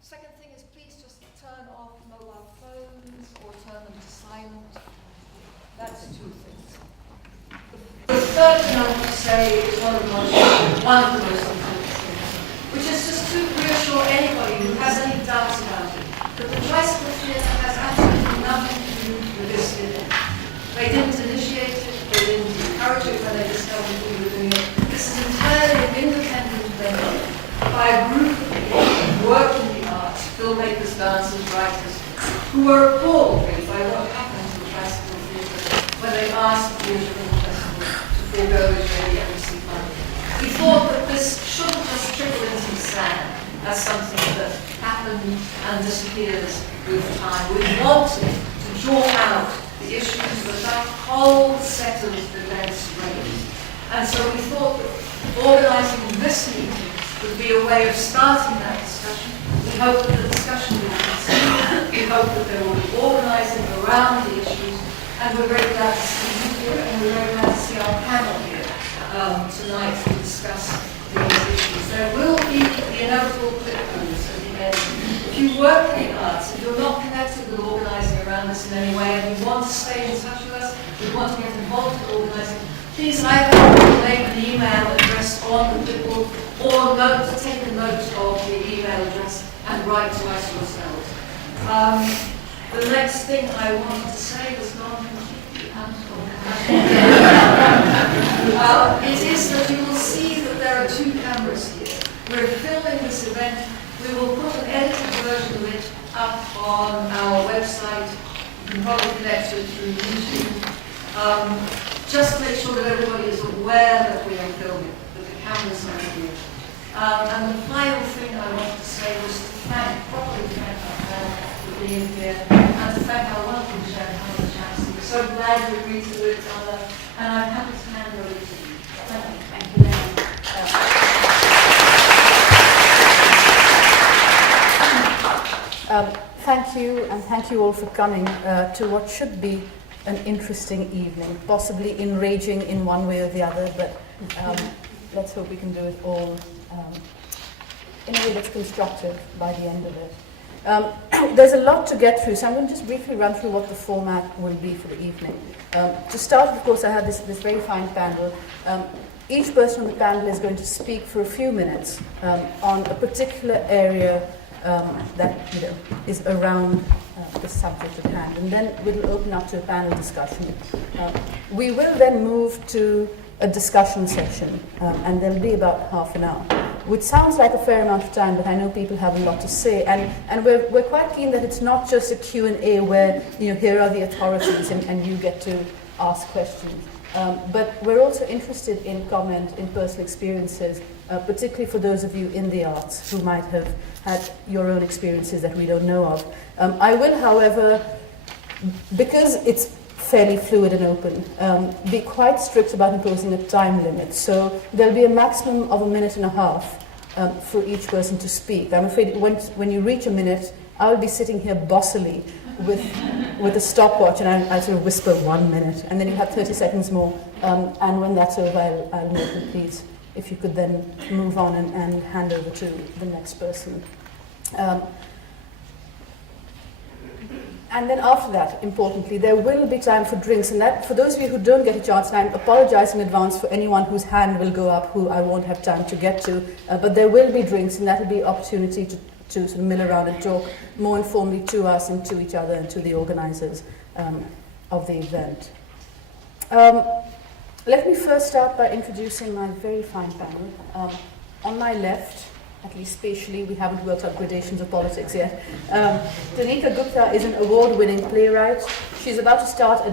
Second thing is please just turn off mobile phones or turn them to silent. That's two things. The third thing I want to say is one of the most important things, which is just to reassure anybody who has any doubts about it, that the Tricycle Theatre has absolutely nothing to do with this event. They didn't initiate it, they didn't encourage it when they discovered we were doing it. This is entirely an independent venture by a group of people who work in the arts, filmmakers, dancers, writers, who were appalled really by what happened to the Tricycle Theatre when they asked the Israeli Festival to forgo Israeli embassy funding. We thought that this shouldn't just trickle into the sand as something that happened and disappears with time. We wanted to draw out the issues that that whole set of events raised. And so we thought that organising this meeting would be a way of starting that discussion. We hope that the discussion will continue. We hope that there will be organising around the issues. And we're very glad to see you here, and we're very glad to see our panel here tonight to discuss these issues. There will be the inevitable cliffhangers at the end. If you work in the arts, if you're not connected with organising around this in any way, and you want to stay in touch with us, you want to get involved in organising, please either make an email address on the clipboard or take a note of the email address and write to us yourselves. The next thing I wanted to say was gone completely out of it is that you will see that there are two cameras here. We're filming this event. We will put an edited version of it up on our website. You can probably connect to it through YouTube. Just to make sure that everybody is aware that we are filming, that the cameras are here. And the final thing I wanted to say was to properly thank our panel for being here, and to thank our wonderful chair, Kamila Shamsie. We're so glad you agreed to do it, and I'm happy to hand over to you. Thank you. Thank you very much. Thank you, and thank you all for coming to what should be an interesting evening, possibly enraging in one way or the other, but let's hope we can do it all in a way that's constructive by the end of it. There's a lot to get through, so I'm going to just briefly run through what the format will be for the evening. To start, of course, I have this very fine panel. Each person on the panel is going to speak for a few minutes on a particular area that is around the subject at hand, and then we'll open up to a panel discussion. We will then move to a discussion session, and there'll be about half an hour, which sounds like a fair amount of time, but I know people have a lot to say, and we're quite keen that it's not just a Q&A where here are the authorities and you get to ask questions. But we're also interested in comment, in personal experiences, particularly for those of you in the arts who might have had your own experiences that we don't know of. I will, however, because it's fairly fluid and open, be quite strict about imposing a time limit. So there'll be a maximum of 1.5 minutes for each person to speak. I'm afraid when you reach a minute, I'll be sitting here bossily with a stopwatch, and I'll sort of whisper 1 minute, and then you have 30 seconds more, and when that's over, I'll make it, please. If you could then move on and hand over to the next person. And then after that, importantly, there will be time for drinks, and that, for those of you who don't get a chance, and I apologize in advance for anyone whose hand will go up who I won't have time to get to, but there will be drinks, and that will be opportunity to sort of mill around and talk more informally to us and to each other and to the organisers of the event. Let me first start by introducing my very fine panel. On my left, at least spatially, we haven't worked out gradations of politics yet. Tanika Gupta is an award-winning playwright. She's about to start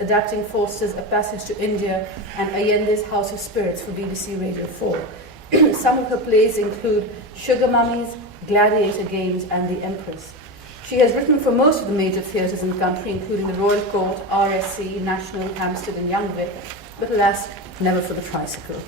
adapting Forster's A Passage to India and Allende's House of Spirits for BBC Radio 4. Some of her plays include Sugar Mummies, Gladiator Games, and The Empress. She has written for most of the major theatres in the country, including the Royal Court, RSC, National, Hampstead, and Young Vic, but alas, never for the Tricycle.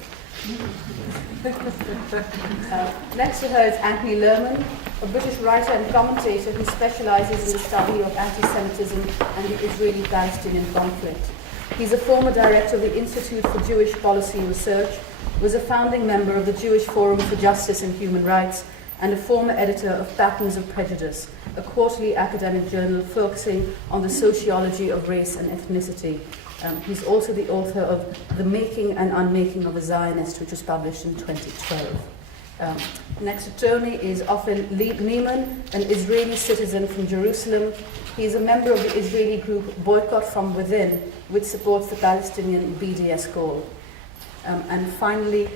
Next to her is Anthony Lerman, a British writer and commentator who specialises in the study of anti-Semitism and the Israeli-Palestinian conflict. He's a former director of the Institute for Jewish Policy Research, was a founding member of the Jewish Forum for Justice and Human Rights, and a former editor of Patterns of Prejudice, a quarterly academic journal focusing on the sociology of race and ethnicity. He's also the author of The Making and Unmaking of a Zionist, which was published in 2012. Next to Tony is Ofer Neiman, an Israeli citizen from Jerusalem. He is a member of the Israeli group Boycott from Within, which supports the Palestinian BDS goal. And finally,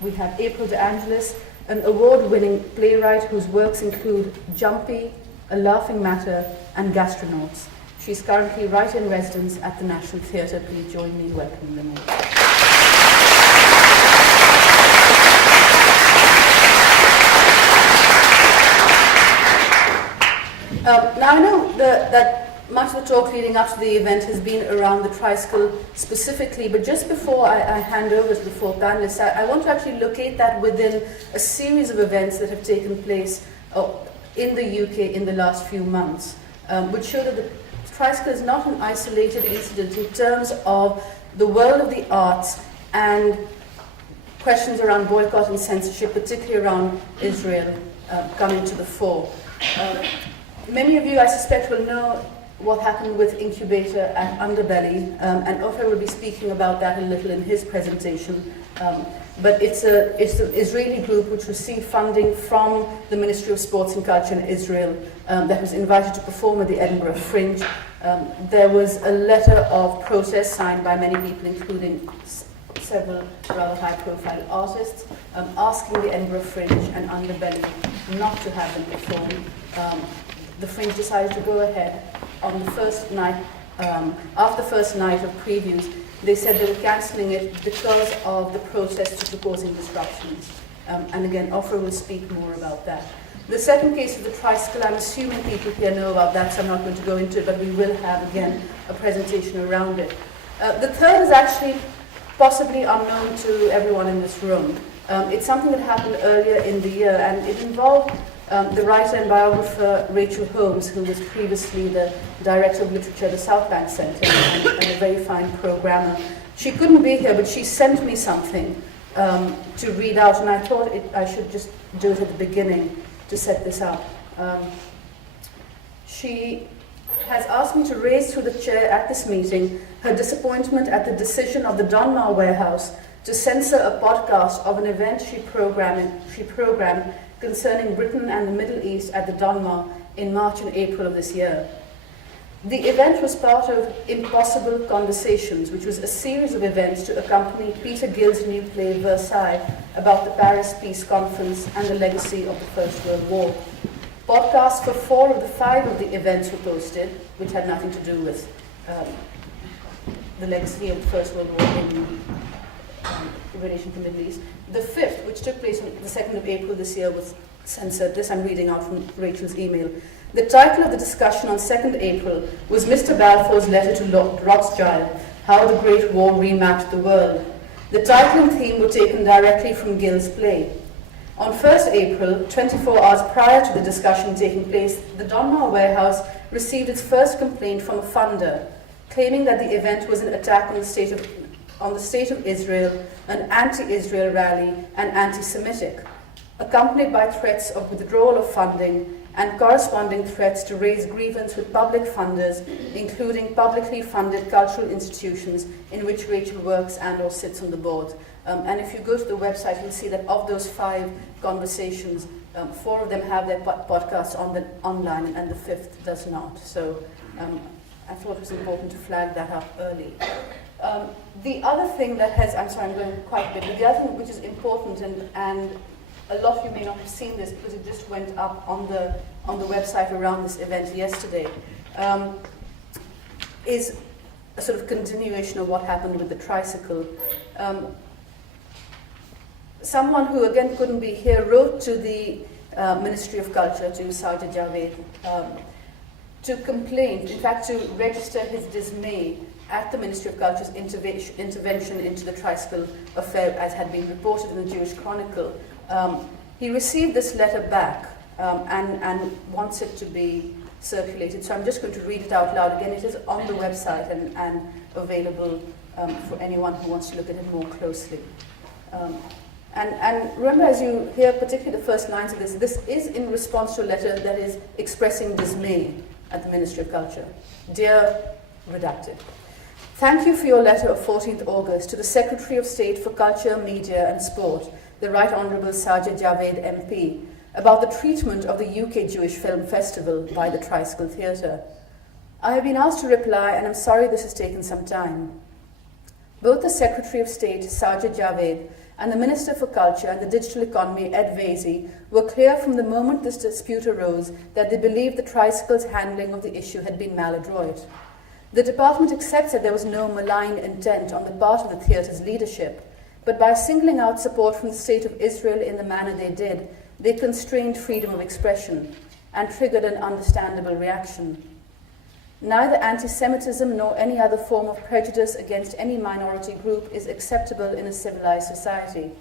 we have April De Angelis, an award-winning playwright whose works include Jumpy, A Laughing Matter, and Gastronauts. She's currently writer-in-residence at the National Theatre. Please join me in welcoming them all. Now I know that much of the talk leading up to the event has been around the Tricycle specifically, but just before I hand over to the four panelists, I want to actually locate that within a series of events that have taken place in the UK in the last few months, which show that the Tricycle is not an isolated incident in terms of the world of the arts and questions around boycott and censorship, particularly around Israel, coming to the fore. Many of you, I suspect, will know what happened with Incubator at Underbelly, and Ofer will be speaking about that a little in his presentation. But it's an Israeli group which received funding from the Ministry of Sports and Culture in Israel that was invited to perform at the Edinburgh Fringe. There was a letter of protest signed by many people, including several rather high-profile artists, asking the Edinburgh Fringe and Underbelly not to have them perform. The Fringe decided to go ahead on the first night, after the first night of previews. They said they were cancelling it because of the protests causing disruptions. And again, Ofer will speak more about that. The second case of the Tricycle, I'm assuming people here know about that, so I'm not going to go into it, but we will have, again, a presentation around it. The third is actually possibly unknown to everyone in this room. It's something that happened earlier in the year, and it involved the writer and biographer Rachel Holmes, who was previously the director of literature at the South Bank Centre and a very fine programmer. She couldn't be here, but she sent me something to read out, and I thought I should just do it at the beginning to set this up. She has asked me to raise through the chair at this meeting her disappointment at the decision of the Donmar Warehouse to censor a podcast of an event she programmed concerning Britain and the Middle East at the Donmar in March and April of this year. The event was part of Impossible Conversations, which was a series of events to accompany Peter Gill's new play Versailles about the Paris Peace Conference and the legacy of the First World War. Podcasts for 4 of the 5 of the events were posted, which had nothing to do with the legacy of the First World War in relation to the Middle East. The 5th, which took place on the 2nd of April this year, was censored. This I'm reading out from Rachel's email. The title of the discussion on 2nd April was Mr. Balfour's letter to Lord Rothschild, How the Great War Remapped the World. The title and theme were taken directly from Gill's play. On 1st April, 24 hours prior to the discussion taking place, the Donmar Warehouse received its first complaint from a funder, claiming that the event was an attack on the state of Israel, an anti-Israel rally, and anti-Semitic, accompanied by threats of withdrawal of funding and corresponding threats to raise grievance with public funders, including publicly funded cultural institutions in which Rachel works and or sits on the board. And if you go to the website, you'll see that of those 5 conversations, 4 of them have their podcasts online, and the 5th does not. So I thought it was important to flag that up early. The other thing that has, I'm sorry, I'm going quite a bit, but the other thing which is important, and a lot of you may not have seen this because it just went up on the website around this event yesterday, is a sort of continuation of what happened with the Tricycle. Someone who, again, couldn't be here wrote to the Ministry of Culture, to Sajid Javed, to complain, in fact, to register his dismay at the Ministry of Culture's intervention into the Tricycle affair, as had been reported in the Jewish Chronicle. He received this letter back and wants it to be circulated. So I'm just going to read it out loud. Again, it is on the website and available for anyone who wants to look at it more closely. And remember, as you hear particularly the first lines of this is in response to a letter that is expressing dismay at the Ministry of Culture. Dear Redacted, thank you for your letter of 14th August to the Secretary of State for Culture, Media and Sport, the Right Honourable Sajid Javed MP, about the treatment of the UK Jewish Film Festival by the Tricycle Theatre. I have been asked to reply, and I'm sorry this has taken some time. Both the Secretary of State, Sajid Javed, and the Minister for Culture and the Digital Economy, Ed Vaizey, were clear from the moment this dispute arose that they believed the Tricycle's handling of the issue had been maladroit. The department accepts that there was no malign intent on the part of the theatre's leadership, but by singling out support from the State of Israel in the manner they did, they constrained freedom of expression and triggered an understandable reaction. Neither anti-Semitism nor any other form of prejudice against any minority group is acceptable in a civilized society.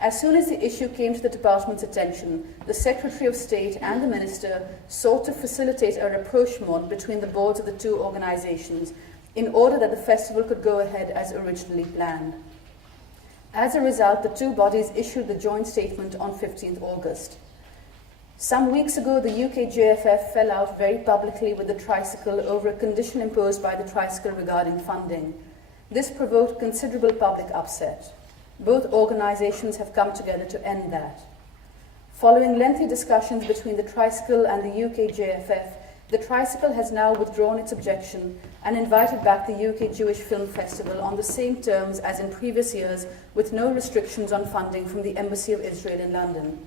As soon as the issue came to the department's attention, the Secretary of State and the Minister sought to facilitate a rapprochement between the boards of the two organizations in order that the festival could go ahead as originally planned. As a result, the two bodies issued the joint statement on 15th August. Some weeks ago, the UK JFF fell out very publicly with the Tricycle over a condition imposed by the Tricycle regarding funding. This provoked considerable public upset. Both organisations have come together to end that. Following lengthy discussions between the Tricycle and the UK JFF, the Tricycle has now withdrawn its objection and invited back the UK Jewish Film Festival on the same terms as in previous years, with no restrictions on funding from the Embassy of Israel in London.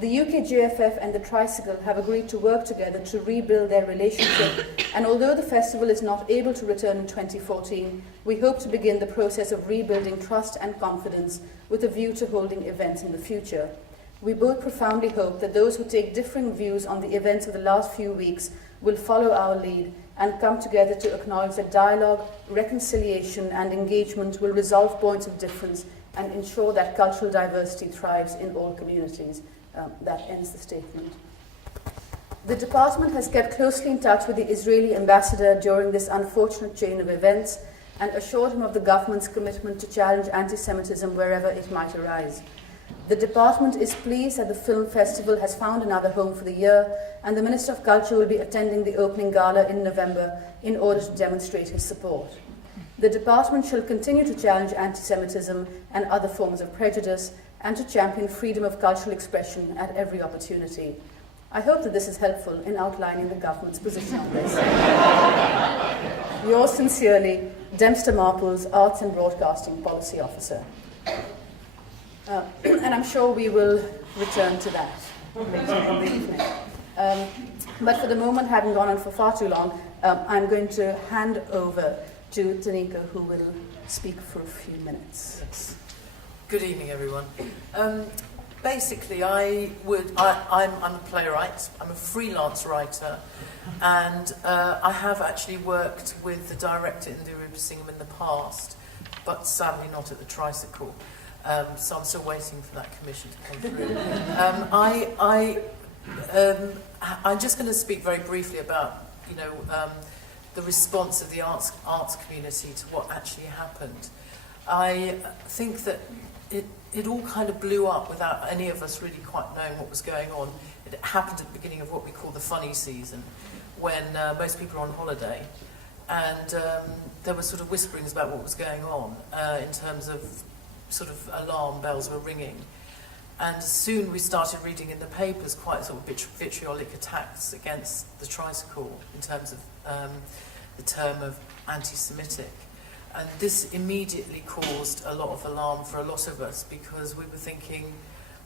The UK JFF and the Tricycle have agreed to work together to rebuild their relationship, and although the festival is not able to return in 2014, we hope to begin the process of rebuilding trust and confidence with a view to holding events in the future. We both profoundly hope that those who take differing views on the events of the last few weeks will follow our lead and come together to acknowledge that dialogue, reconciliation and engagement will resolve points of difference and ensure that cultural diversity thrives in all communities. That ends the statement. The department has kept closely in touch with the Israeli ambassador during this unfortunate chain of events and assured him of the government's commitment to challenge anti-Semitism wherever it might arise. The department is pleased that the film festival has found another home for the year, and the Minister of Culture will be attending the opening gala in November in order to demonstrate his support. The department shall continue to challenge anti-Semitism and other forms of prejudice and to champion freedom of cultural expression at every opportunity. I hope that this is helpful in outlining the government's position on this. Yours sincerely, Dempster Marples, Arts and Broadcasting Policy Officer. And I'm sure we will return to that later in the evening. But for the moment, having gone on for far too long, I'm going to hand over to Tanika, who will speak for a few minutes. Yes. Good evening, everyone. Basically, I'm a playwright. I'm a freelance writer, and I have actually worked with the director Indira Singham in the past, but sadly not at the Tricycle. So I'm still waiting for that commission to come through. I'm just going to speak very briefly about, the response of the arts community to what actually happened. I think that it all kind of blew up without any of us really quite knowing what was going on. It happened at the beginning of what we call the funny season, when most people are on holiday, and there were sort of whisperings about what was going on in terms of sort of alarm bells were ringing. And soon we started reading in the papers quite sort of vitriolic attacks against the Tricycle in terms of the term of anti-Semitic. And this immediately caused a lot of alarm for a lot of us, because we were thinking,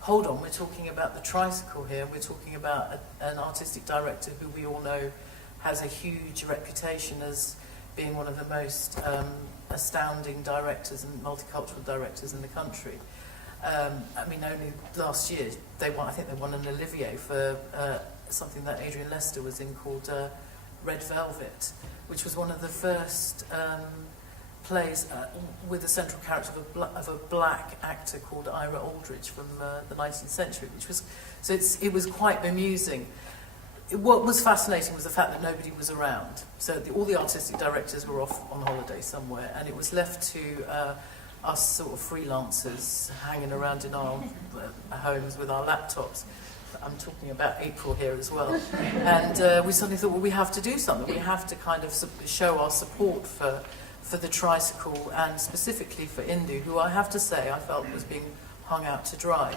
hold on, we're talking about the Tricycle here, we're talking about an artistic director who we all know has a huge reputation as being one of the most astounding directors and multicultural directors in the country. Only last year I think they won an Olivier for something that Adrian Lester was in called Red Velvet, which was one of the first plays with a central character of a black actor called Ira Aldridge from the 19th century, it was quite amusing. What was fascinating was the fact that nobody was around. So all the artistic directors were off on holiday somewhere, and it was left to us sort of freelancers hanging around in our homes with our laptops. I'm talking about April here as well. And we suddenly thought, well, we have to do something. We have to kind of show our support for the Tricycle, and specifically for Indu, who I have to say I felt was being hung out to dry.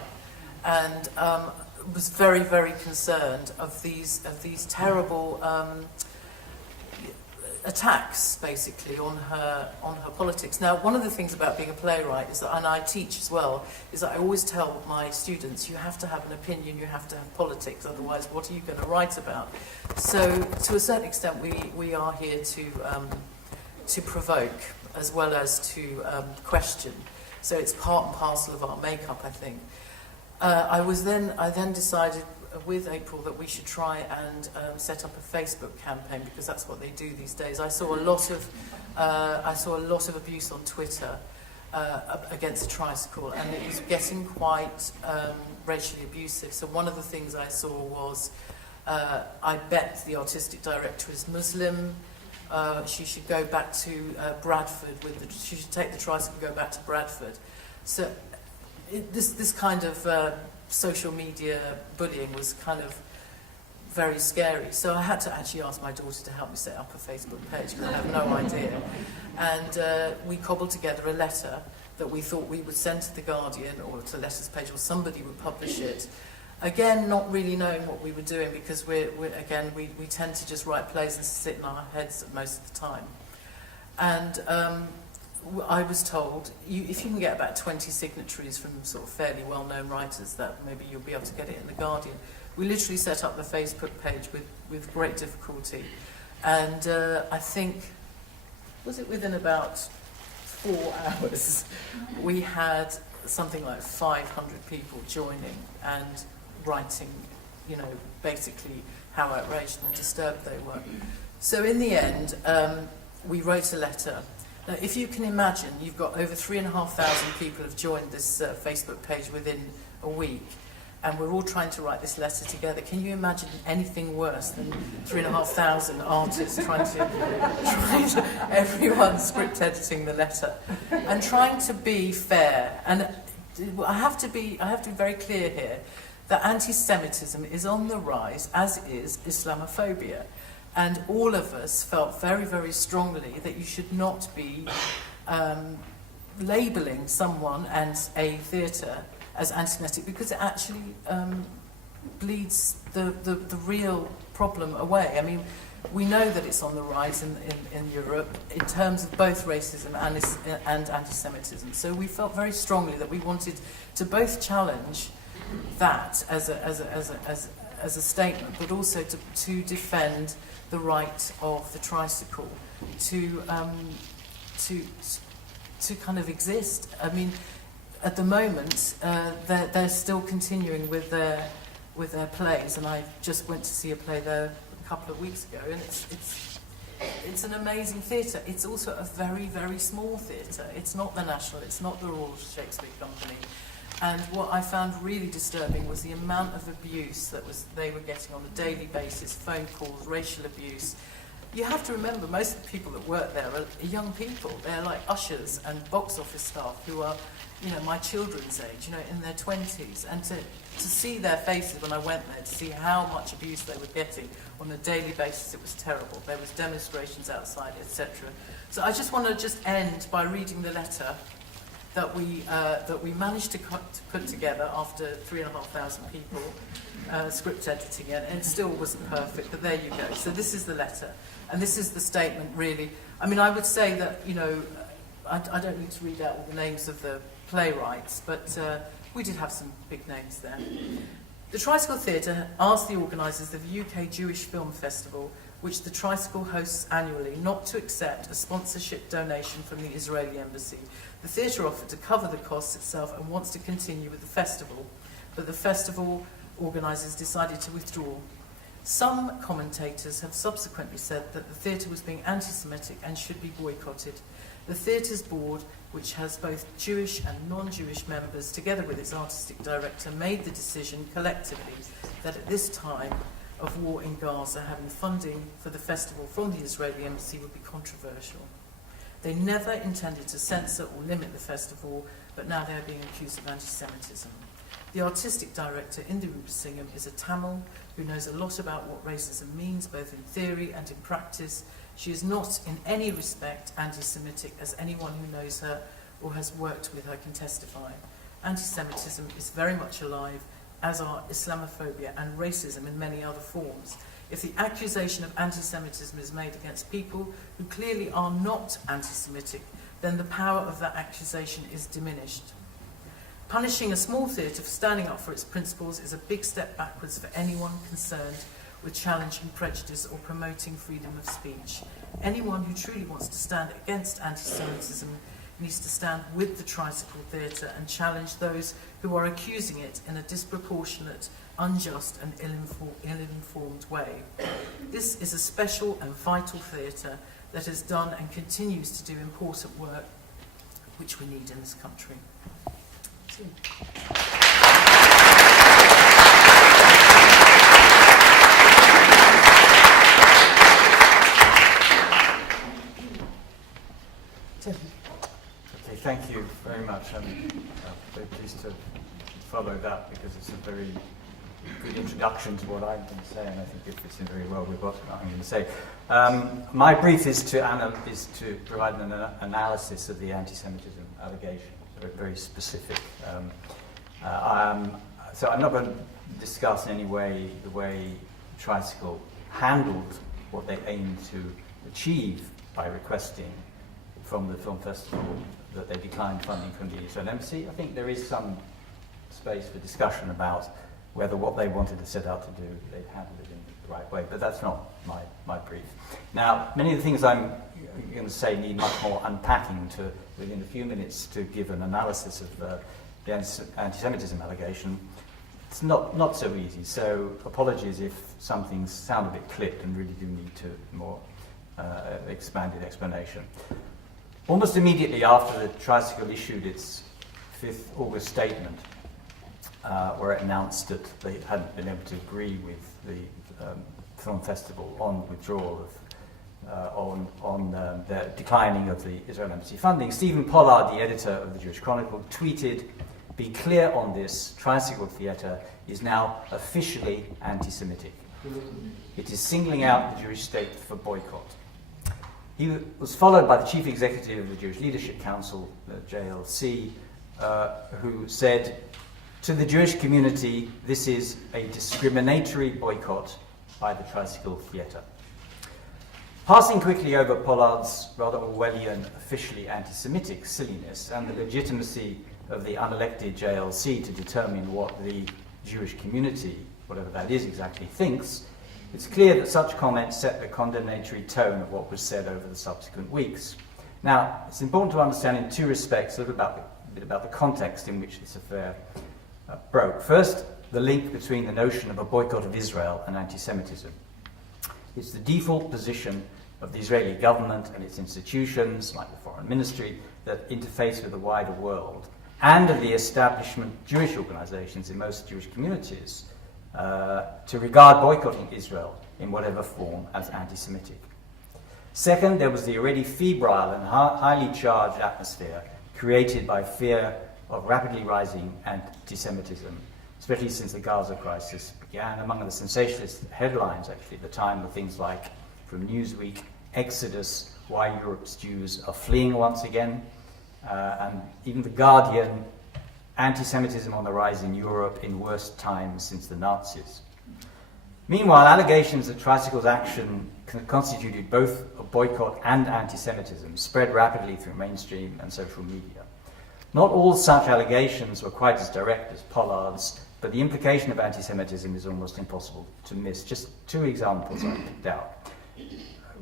And was very, very concerned of these terrible attacks, basically, on her politics. Now, one of the things about being a playwright is that, and I teach as well, is that I always tell my students, you have to have an opinion, you have to have politics, otherwise what are you going to write about? So, to a certain extent, we are here to provoke as well as to question. So it's part and parcel of our makeup, I think. I then decided with April that we should try and set up a Facebook campaign, because that's what they do these days. I saw a lot of abuse on Twitter against the Tricycle, and it was getting quite racially abusive. So one of the things I saw was, I bet the artistic director is Muslim. She should go back to Bradford she should take the Tricycle and go back to Bradford. So this kind of social media bullying was kind of very scary. So I had to actually ask my daughter to help me set up a Facebook page, because I have no idea. And we cobbled together a letter that we thought we would send to The Guardian or to Letters Page, or somebody would publish it. Again, not really knowing what we were doing, because we tend to just write plays and sit in our heads most of the time. And I was told, if you can get about 20 signatories from sort of fairly well-known writers, that maybe you'll be able to get it in The Guardian. We literally set up the Facebook page with great difficulty. And I think, was it within about 4 hours, we had something like 500 people joining and writing, basically how outraged and disturbed they were. So in the end, we wrote a letter. Now, if you can imagine, you've got over 3,500 people have joined this Facebook page within a week, and we're all trying to write this letter together. Can you imagine anything worse than 3,500 artists trying to everyone script editing the letter and trying to be fair? And I have to be very clear here that anti-Semitism is on the rise, as is Islamophobia. And all of us felt very, very strongly that you should not be labelling someone and a theatre as anti-Semitic, because it actually bleeds the real problem away. I mean, we know that it's on the rise in Europe in terms of both racism and anti-Semitism. So we felt very strongly that we wanted to both challenge that as a statement, but also to defend the right of the Tricycle to kind of exist. I mean, at the moment, they're still continuing with their plays, and I just went to see a play there a couple of weeks ago, and it's an amazing theatre. It's also a very, very small theatre. It's not the National, it's not the Royal Shakespeare Company. And what I found really disturbing was the amount of abuse that they were getting on a daily basis, phone calls, racial abuse. You have to remember, most of the people that work there are young people. They're like ushers and box office staff who are, my children's age, in their 20s. And to see their faces when I went there, to see how much abuse they were getting on a daily basis, it was terrible. There was demonstrations outside, etc. So I just want to end by reading the letter that we managed to put together after 3,500 people script editing it, and it still wasn't perfect, but there you go. So this is the letter, and this is the statement, really. I mean, I would say that, I don't need to read out all the names of the playwrights, but we did have some big names there. The Tricycle Theatre asked the organisers of the UK Jewish Film Festival, which the Tricycle hosts annually, not to accept a sponsorship donation from the Israeli embassy. The theatre offered to cover the costs itself and wants to continue with the festival, but the festival organisers decided to withdraw. Some commentators have subsequently said that the theatre was being anti-Semitic and should be boycotted. The theatre's board, which has both Jewish and non-Jewish members, together with its artistic director, made the decision collectively that at this time of war in Gaza, having funding for the festival from the Israeli embassy would be controversial. They never intended to censor or limit the festival, but now they are being accused of anti-Semitism. The artistic director, Indu Rupasingam, is a Tamil who knows a lot about what racism means, both in theory and in practice. She is not in any respect anti-Semitic, as anyone who knows her or has worked with her can testify. Anti-Semitism is very much alive, as are Islamophobia and racism in many other forms. If the accusation of anti-Semitism is made against people who clearly are not anti-Semitic, then the power of that accusation is diminished. Punishing a small theatre for standing up for its principles is a big step backwards for anyone concerned with challenging prejudice or promoting freedom of speech. Anyone who truly wants to stand against anti-Semitism needs to stand with the Tricycle Theatre and challenge those who are accusing it in a disproportionate, unjust and ill-informed way. This is a special and vital theatre that has done and continues to do important work which we need in this country. Okay, thank you very much. I'm very pleased to follow that because it's a very good introduction to what I'm going to say, and I think it fits in very well with what I'm going to say. My brief is to provide an analysis of the anti-Semitism allegation, so very specific. So I'm not going to discuss in any way the way Tricycle handled what they aimed to achieve by requesting from the film festival that they declined funding from the Israel Embassy. I think there is some space for discussion about whether what they wanted to set out to do, they'd handled it in the right way, but that's not my brief. Now, many of the things I'm going to say need much more unpacking to, within a few minutes, to give an analysis of the anti-Semitism allegation. It's not so easy, so apologies if some things sound a bit clipped and really do need to more expanded explanation. Almost immediately after the Tricycle issued its 5th August statement, where it announced that they hadn't been able to agree with the film festival on withdrawal of, on the declining of the Israel Embassy funding, Stephen Pollard, the editor of the Jewish Chronicle, tweeted, "Be clear on this, Tricycle Theatre is now officially anti-Semitic. It is singling out the Jewish state for boycott." He was followed by the chief executive of the Jewish Leadership Council, the JLC, who said, "To the Jewish community, this is a discriminatory boycott by the Tricycle Theatre." Passing quickly over Pollard's rather Orwellian, officially anti-Semitic silliness and the legitimacy of the unelected JLC to determine what the Jewish community, whatever that is exactly, thinks, it's clear that such comments set the condemnatory tone of what was said over the subsequent weeks. Now, it's important to understand in two respects a bit about the context in which this affair broke. First, the link between the notion of a boycott of Israel and anti-Semitism. It's the default position of the Israeli government and its institutions, like the Foreign Ministry, that interface with the wider world, and of the establishment Jewish organizations in most Jewish communities, to regard boycotting Israel in whatever form as anti-Semitic. Second, there was the already febrile and highly charged atmosphere created by fear of rapidly rising anti-Semitism, especially since the Gaza crisis began. Among the sensationalist headlines, actually, at the time were things like, from Newsweek, "Exodus, Why Europe's Jews Are Fleeing Once Again," and even The Guardian, "Anti-Semitism on the Rise in Europe in Worst Times Since the Nazis." Meanwhile, allegations that Tricycle's action constituted both a boycott and anti-Semitism spread rapidly through mainstream and social media. Not all such allegations were quite as direct as Pollard's, but the implication of anti-Semitism is almost impossible to miss. Just two examples I picked out,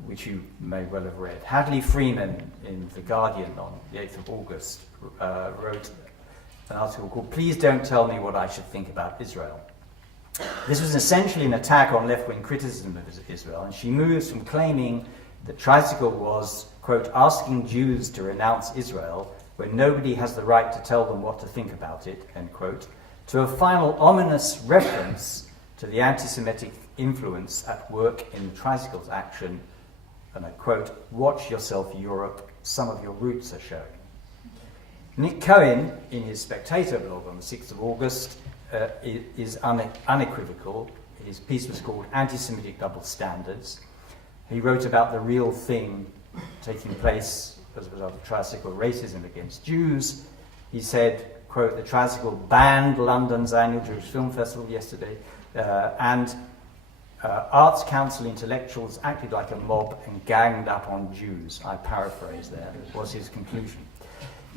which you may well have read. Hadley Freeman in The Guardian on the 8th of August wrote an article called "Please Don't Tell Me What I Should Think About Israel." This was essentially an attack on left-wing criticism of Israel, and she moves from claiming that Tricycle was, quote, "asking Jews to renounce Israel when nobody has the right to tell them what to think about it," end quote, to a final ominous reference to the anti-Semitic influence at work in Tricycle's action and I quote, "Watch yourself, Europe, some of your roots are showing." Nick Cohen, in his Spectator blog on the 6th of August, is unequivocal. His piece was called Anti-Semitic Double Standards. He wrote about the real thing taking place as a result of Tricycle racism against Jews. He said, quote, "The Tricycle banned London's annual Jewish Film Festival yesterday, and Arts Council intellectuals acted like a mob and ganged up on Jews." I paraphrase there, was his conclusion.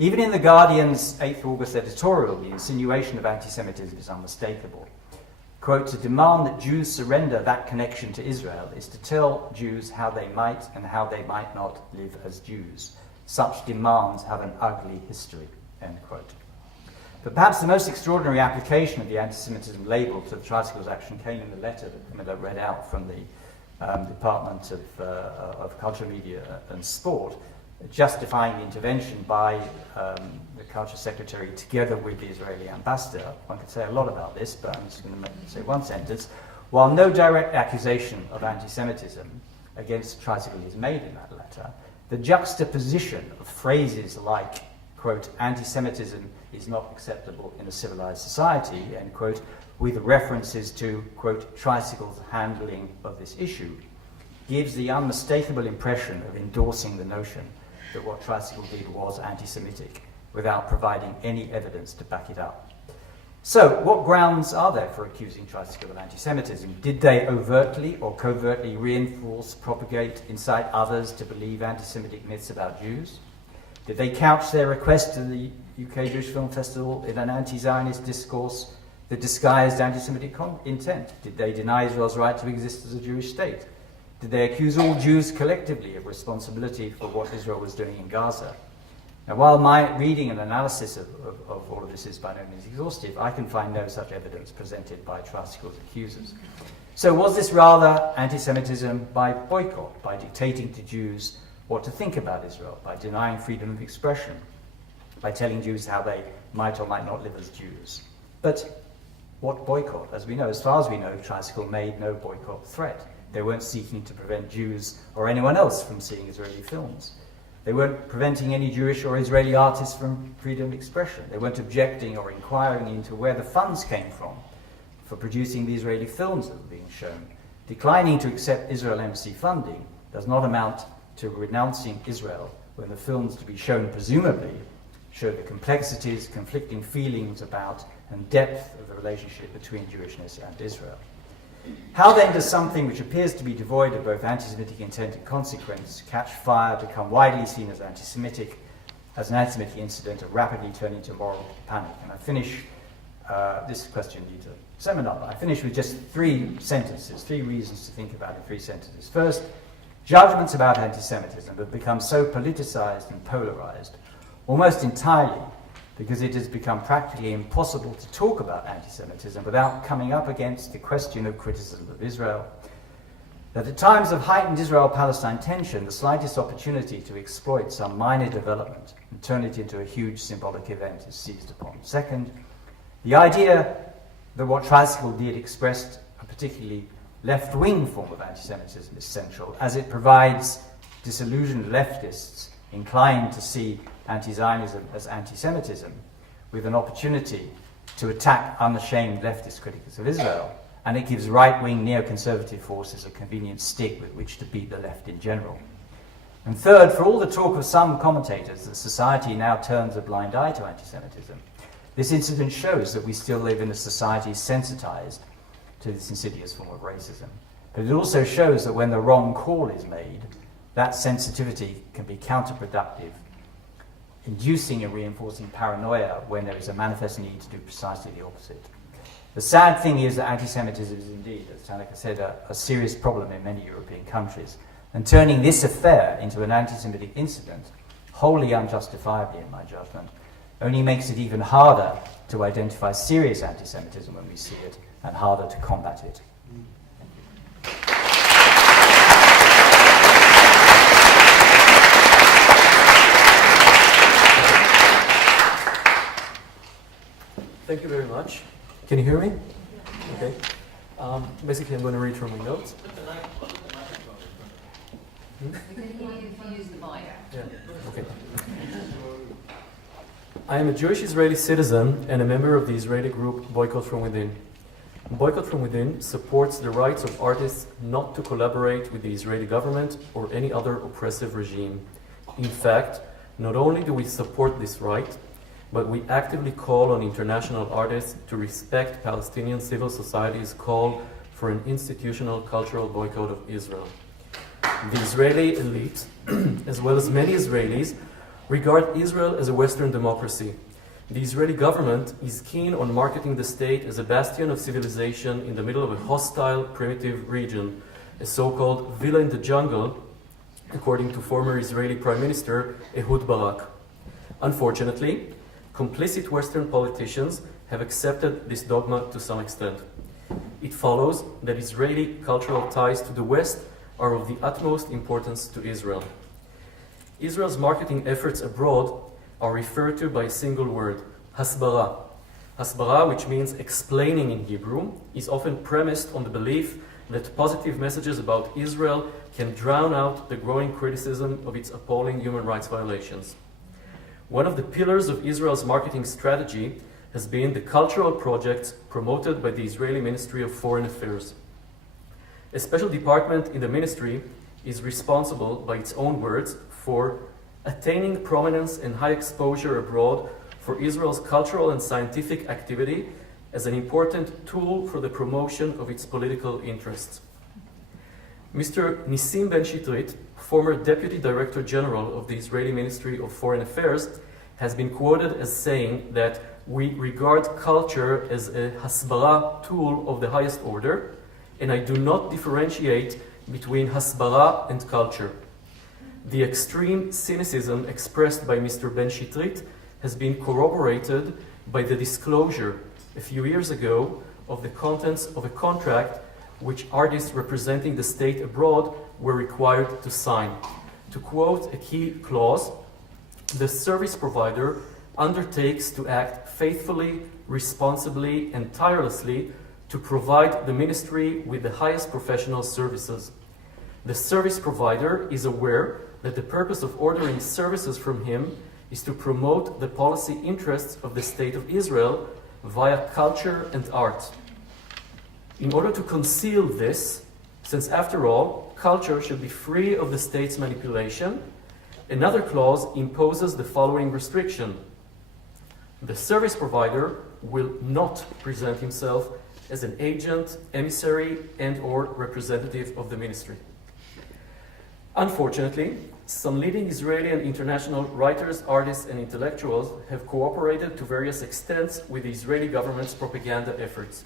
Even in The Guardian's 8th August editorial, the insinuation of anti-Semitism is unmistakable. Quote, "To demand that Jews surrender that connection to Israel is to tell Jews how they might and how they might not live as Jews. Such demands have an ugly history," end quote. But perhaps the most extraordinary application of the anti-Semitism label to the Tricycle's action came in the letter that Kamila read out from the Department of Culture, Media and Sport, justifying the intervention by the Culture Secretary together with the Israeli ambassador. One could say a lot about this, but I'm just going to say one sentence. While no direct accusation of anti-Semitism against Tricycle is made in that letter, the juxtaposition of phrases like, quote, "Anti-Semitism is not acceptable in a civilized society," end quote, with references to, quote, Tricycle's handling of this issue, gives the unmistakable impression of endorsing the notion that what Tricycle did was anti-Semitic, without providing any evidence to back it up. So, what grounds are there for accusing Tricycle of anti-Semitism? Did they overtly or covertly reinforce, propagate, incite others to believe anti-Semitic myths about Jews? Did they couch their request to the UK Jewish Film Festival in an anti-Zionist discourse that disguised anti-Semitic intent? Did they deny Israel's right to exist as a Jewish state? Did they accuse all Jews collectively of responsibility for what Israel was doing in Gaza? Now, while my reading and analysis of all of this is by no means exhaustive, I can find no such evidence presented by Tricycle's accusers. So was this rather anti-Semitism by boycott, by dictating to Jews what to think about Israel, by denying freedom of expression, by telling Jews how they might or might not live as Jews? But what boycott? As we know, as far as we know, Tricycle made no boycott threat. They weren't seeking to prevent Jews or anyone else from seeing Israeli films. They weren't preventing any Jewish or Israeli artists from freedom of expression. They weren't objecting or inquiring into where the funds came from for producing the Israeli films that were being shown. Declining to accept Israel Embassy funding does not amount to renouncing Israel when the films to be shown presumably show the complexities, conflicting feelings about and depth of the relationship between Jewishness and Israel. How then does something which appears to be devoid of both anti-Semitic intent and consequence catch fire, become widely seen as anti-Semitic, as an anti-Semitic incident, and rapidly turn into moral panic? And I finish, this question needs a seminar, but I finish with just 3 sentences, 3 reasons to think about in 3 sentences. First, judgments about anti-Semitism have become so politicized and polarized, almost entirely because it has become practically impossible to talk about anti-Semitism without coming up against the question of criticism of Israel, that at times of heightened Israel-Palestine tension, the slightest opportunity to exploit some minor development and turn it into a huge symbolic event is seized upon. Second, the idea that what Tricycle did expressed a particularly left-wing form of anti-Semitism is central, as it provides disillusioned leftists inclined to see anti-Zionism as anti-Semitism with an opportunity to attack unashamed leftist critics of Israel, and it gives right-wing neoconservative forces a convenient stick with which to beat the left in general. And third, for all the talk of some commentators that society now turns a blind eye to anti-Semitism, this incident shows that we still live in a society sensitized to this insidious form of racism. But it also shows that when the wrong call is made, that sensitivity can be counterproductive, inducing and reinforcing paranoia when there is a manifest need to do precisely the opposite. The sad thing is that anti-Semitism is indeed, as Tanaka said, a serious problem in many European countries. And turning this affair into an anti-Semitic incident, wholly unjustifiably in my judgment, only makes it even harder to identify serious anti-Semitism when we see it, and harder to combat it. Thank you very much. Can you hear me? Okay. Basically, I'm going to read from my notes. Hmm? We can hear you if you use the mic. Yeah. Okay. I am a Jewish Israeli citizen and a member of the Israeli group Boycott from Within. Boycott from Within supports the rights of artists not to collaborate with the Israeli government or any other oppressive regime. In fact, not only do we support this right, but we actively call on international artists to respect Palestinian civil society's call for an institutional cultural boycott of Israel. The Israeli elite, as well as many Israelis, regard Israel as a Western democracy. The Israeli government is keen on marketing the state as a bastion of civilization in the middle of a hostile, primitive region, a so-called villa in the jungle, according to former Israeli Prime Minister Ehud Barak. Unfortunately, complicit Western politicians have accepted this dogma to some extent. It follows that Israeli cultural ties to the West are of the utmost importance to Israel. Israel's marketing efforts abroad are referred to by a single word, hasbara. Hasbara, which means explaining in Hebrew, is often premised on the belief that positive messages about Israel can drown out the growing criticism of its appalling human rights violations. One of the pillars of Israel's marketing strategy has been the cultural projects promoted by the Israeli Ministry of Foreign Affairs. A special department in the ministry is responsible, by its own words, for attaining prominence and high exposure abroad for Israel's cultural and scientific activity as an important tool for the promotion of its political interests. Mr. Nissim Ben-Shitrit, former Deputy Director General of the Israeli Ministry of Foreign Affairs, has been quoted as saying that we regard culture as a hasbara tool of the highest order, and I do not differentiate between hasbara and culture. The extreme cynicism expressed by Mr. Ben-Shitrit has been corroborated by the disclosure a few years ago of the contents of a contract which artists representing the state abroad were required to sign. To quote a key clause, the service provider undertakes to act faithfully, responsibly, and tirelessly to provide the ministry with the highest professional services. The service provider is aware that the purpose of ordering services from him is to promote the policy interests of the State of Israel via culture and art. In order to conceal this, since after all, culture should be free of the state's manipulation, another clause imposes the following restriction. The service provider will not present himself as an agent, emissary, and/or representative of the ministry. Unfortunately, some leading Israeli and international writers, artists, and intellectuals have cooperated to various extents with the Israeli government's propaganda efforts.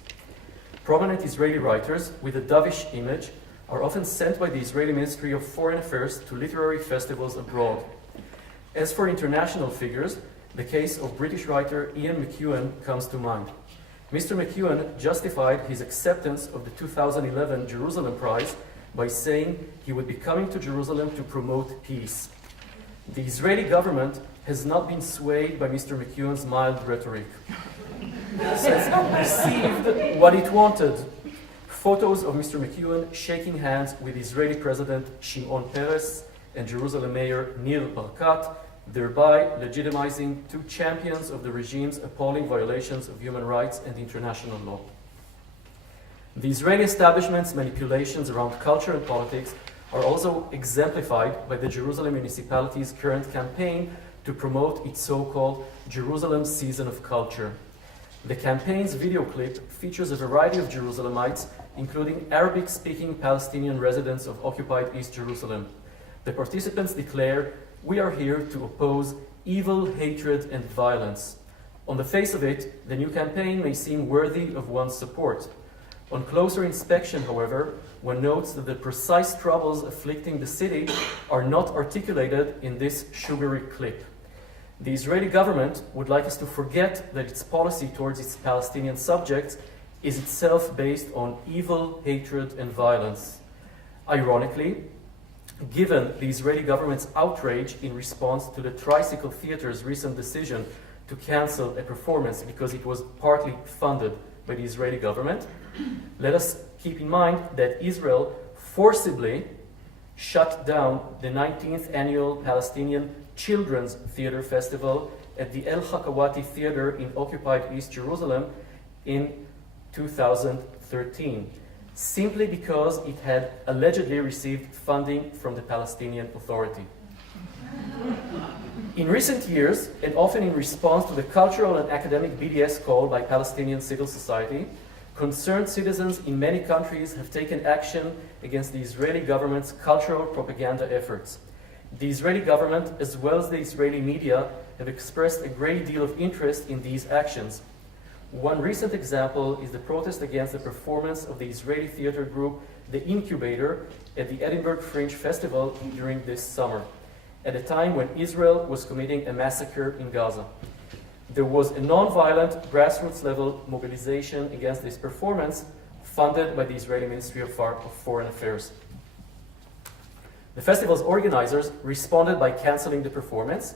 Prominent Israeli writers with a dovish image are often sent by the Israeli Ministry of Foreign Affairs to literary festivals abroad. As for international figures, the case of British writer Ian McEwan comes to mind. Mr. McEwan justified his acceptance of the 2011 Jerusalem Prize by saying he would be coming to Jerusalem to promote peace. The Israeli government has not been swayed by Mr. McEwan's mild rhetoric. Since it received what it wanted, photos of Mr. McEwan shaking hands with Israeli President Shimon Peres and Jerusalem Mayor Nir Barkat, thereby legitimizing two champions of the regime's appalling violations of human rights and international law. The Israeli establishment's manipulations around culture and politics are also exemplified by the Jerusalem municipality's current campaign to promote its so-called Jerusalem Season of Culture. The campaign's video clip features a variety of Jerusalemites, including Arabic-speaking Palestinian residents of occupied East Jerusalem. The participants declare, "We are here to oppose evil, hatred, and violence." On the face of it, the new campaign may seem worthy of one's support. On closer inspection, however, one notes that the precise troubles afflicting the city are not articulated in this sugary clip. The Israeli government would like us to forget that its policy towards its Palestinian subjects is itself based on evil, hatred, and violence. Ironically, given the Israeli government's outrage in response to the Tricycle Theater's recent decision to cancel a performance because it was partly funded by the Israeli government, let us keep in mind that Israel forcibly shut down the 19th annual Palestinian Children's Theatre Festival at the El Hakawati Theatre in occupied East Jerusalem in 2013, simply because it had allegedly received funding from the Palestinian Authority. In recent years, and often in response to the cultural and academic BDS call by Palestinian civil society, concerned citizens in many countries have taken action against the Israeli government's cultural propaganda efforts. The Israeli government, as well as the Israeli media, have expressed a great deal of interest in these actions. One recent example is the protest against the performance of the Israeli theater group The Incubator at the Edinburgh Fringe Festival during this summer, at a time when Israel was committing a massacre in Gaza. There was a non-violent, grassroots-level mobilization against this performance funded by the Israeli Ministry of Foreign Affairs. The festival's organizers responded by canceling the performance,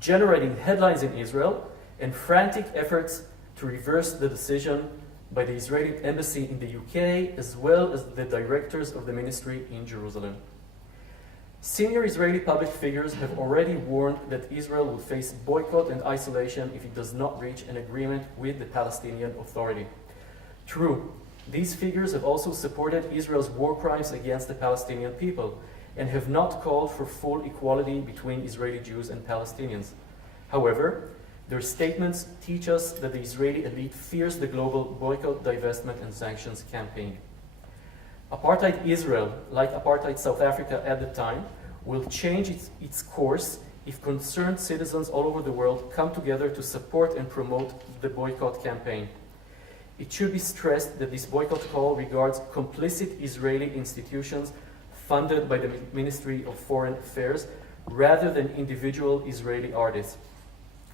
generating headlines in Israel, and frantic efforts to reverse the decision by the Israeli embassy in the UK, as well as the directors of the ministry in Jerusalem. Senior Israeli public figures have already warned that Israel will face boycott and isolation if it does not reach an agreement with the Palestinian Authority. True, these figures have also supported Israel's war crimes against the Palestinian people and have not called for full equality between Israeli Jews and Palestinians. However, their statements teach us that the Israeli elite fears the global boycott, divestment, and sanctions campaign. Apartheid Israel, like apartheid South Africa at the time, will change its course if concerned citizens all over the world come together to support and promote the boycott campaign. It should be stressed that this boycott call regards complicit Israeli institutions funded by the Ministry of Foreign Affairs rather than individual Israeli artists.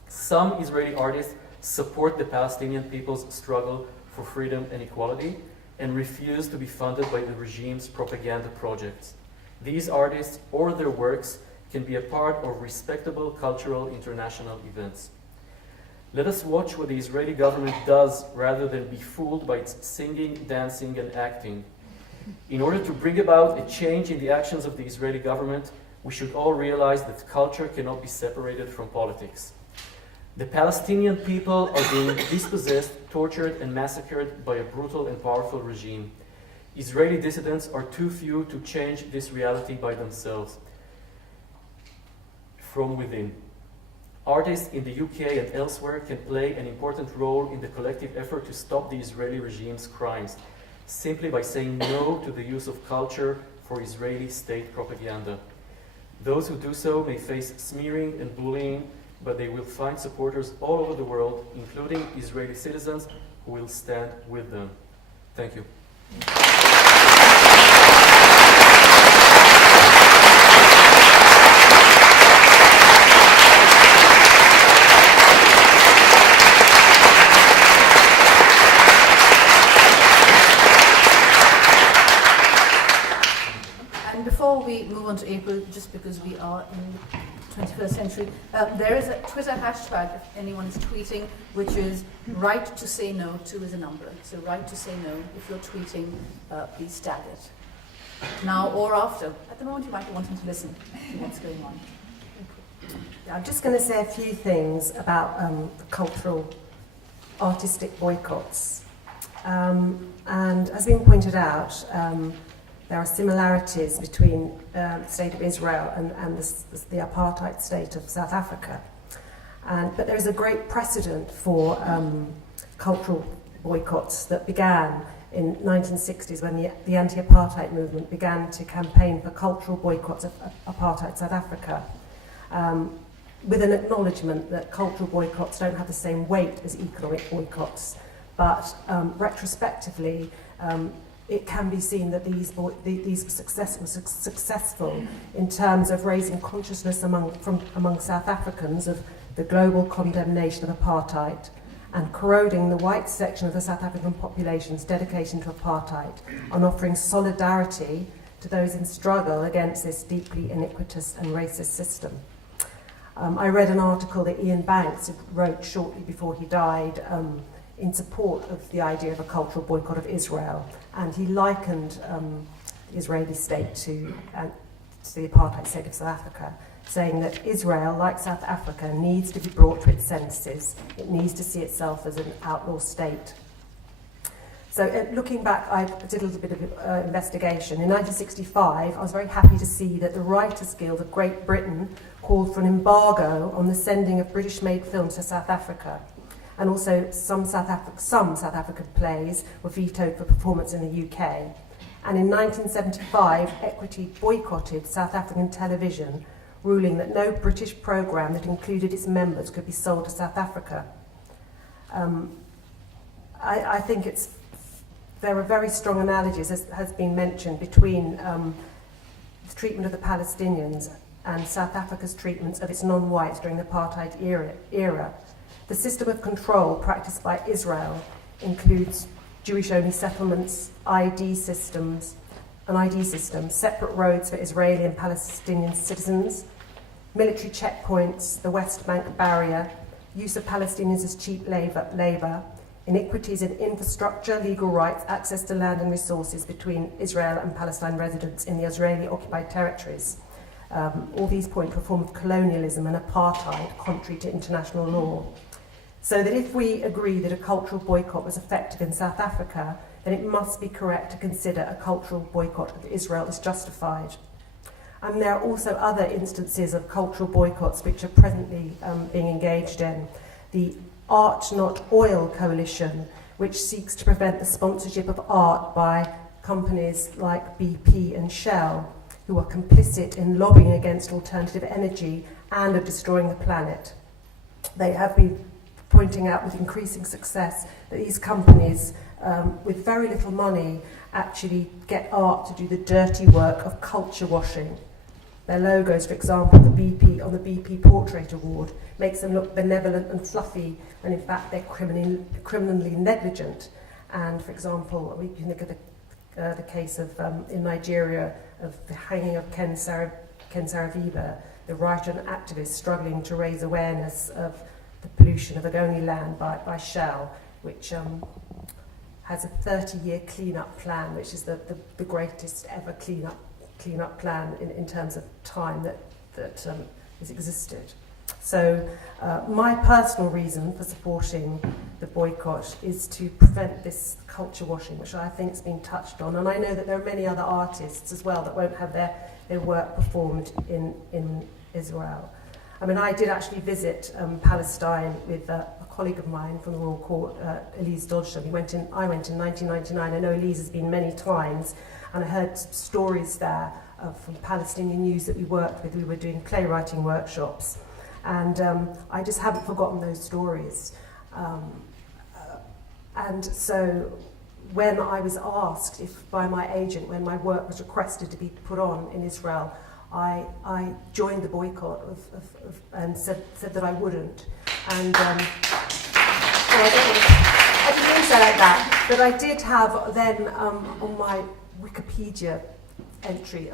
Some Israeli artists support the Palestinian people's struggle for freedom and equality and refuse to be funded by the regime's propaganda projects. These artists or their works can be a part of respectable cultural international events. Let us watch what the Israeli government does rather than be fooled by its singing, dancing, and acting. In order to bring about a change in the actions of the Israeli government, we should all realize that culture cannot be separated from politics. The Palestinian people are being dispossessed, tortured, and massacred by a brutal and powerful regime. Israeli dissidents are too few to change this reality by themselves. From within, artists in the UK and elsewhere can play an important role in the collective effort to stop the Israeli regime's crimes, simply by saying no to the use of culture for Israeli state propaganda. Those who do so may face smearing and bullying, but they will find supporters all over the world, including Israeli citizens, who will stand with them. Thank you. And before we move on to April, just because we are in the 21st century, there is a Twitter hashtag, if anyone is tweeting, which is right to say no, 2 is a number. So right to say no, if you're tweeting, please tag it. Now or after. At the moment you might be wanting to listen to what's going on. Yeah, I'm just going to say a few things about the cultural, artistic boycotts. And as has been pointed out, there are similarities between the state of Israel and the apartheid state of South Africa. But there is a great precedent for cultural boycotts that began in 1960s when the anti-apartheid movement began to campaign for cultural boycotts of apartheid South Africa, with an acknowledgement that cultural boycotts don't have the same weight as economic boycotts. But retrospectively, it can be seen that these were successful in terms of raising consciousness among South Africans of the global condemnation of apartheid and corroding the white section of the South African population's dedication to apartheid and offering solidarity to those in struggle against this deeply iniquitous and racist system. I read an article that Ian Banks wrote shortly before he died in support of the idea of a cultural boycott of Israel, and he likened the Israeli state to to the apartheid state of South Africa, saying that Israel, like South Africa, needs to be brought to its senses. It needs to see itself as an outlaw state. So looking back, I did a little bit of investigation. In 1965, I was very happy to see that the Writers' Guild of Great Britain called for an embargo on the sending of British-made films to South Africa. And also some South African plays were vetoed for performance in the UK. And in 1975, Equity boycotted South African television, ruling that no British programme that included its members could be sold to South Africa. I think there are very strong analogies, as has been mentioned, between the treatment of the Palestinians and South Africa's treatment of its non-whites during the apartheid era. The system of control practiced by Israel includes Jewish-only settlements, an ID system, separate roads for Israeli and Palestinian citizens, military checkpoints, the West Bank barrier, use of Palestinians as cheap labour, inequities in infrastructure, legal rights, access to land and resources between Israel and Palestine residents in the Israeli-occupied territories. All these point to a form of colonialism and apartheid contrary to international law. So that if we agree that a cultural boycott was effective in South Africa, then it must be correct to consider a cultural boycott of Israel as justified. And there are also other instances of cultural boycotts which are presently being engaged in. The Art Not Oil Coalition, which seeks to prevent the sponsorship of art by companies like BP and Shell, who are complicit in lobbying against alternative energy and of destroying the planet. They have been pointing out with increasing success that these companies, with very little money, actually get art to do the dirty work of culture washing. Their logos, for example, on the BP Portrait Award, makes them look benevolent and fluffy, and in fact they're criminally negligent. And for example, we can look at the case of in Nigeria of the hanging of Ken Saro-Wiwa, the writer and activist struggling to raise awareness of the pollution of Ogoni land by Shell, which has a 30-year clean-up plan, which is the greatest ever clean-up plan in terms of time that has existed. So my personal reason for supporting the boycott is to prevent this culture washing, which I think has been touched on. And I know that there are many other artists as well that won't have their work performed in Israel. I mean, I did actually visit Palestine with a colleague of mine from the Royal Court, Elise Dodgson. I went in 1999. I know Elise has been many times, and I heard stories there from Palestinian News that we worked with. We were doing playwriting workshops, and I just haven't forgotten those stories. And so when I was asked by my agent, when my work was requested to be put on in Israel, I joined the boycott and said that I wouldn't. And I didn't say like that, but I did have then on my Wikipedia entry,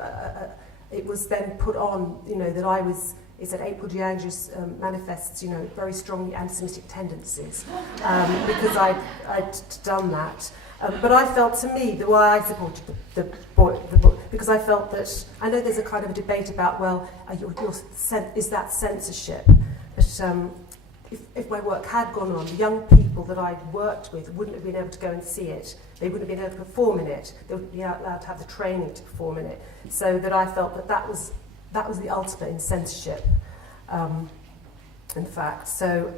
it was then put on, that I was. It said April Giangius manifests, very strongly anti-Semitic tendencies, because I'd done that. But I felt, to me, the way I supported the book, because I felt that, I know there's a kind of a debate about, well, is that censorship? But if my work had gone on, the young people that I'd worked with wouldn't have been able to go and see it. They wouldn't have been able to perform in it. They wouldn't be allowed to have the training to perform in it. So that I felt that was the ultimate in censorship, in fact. So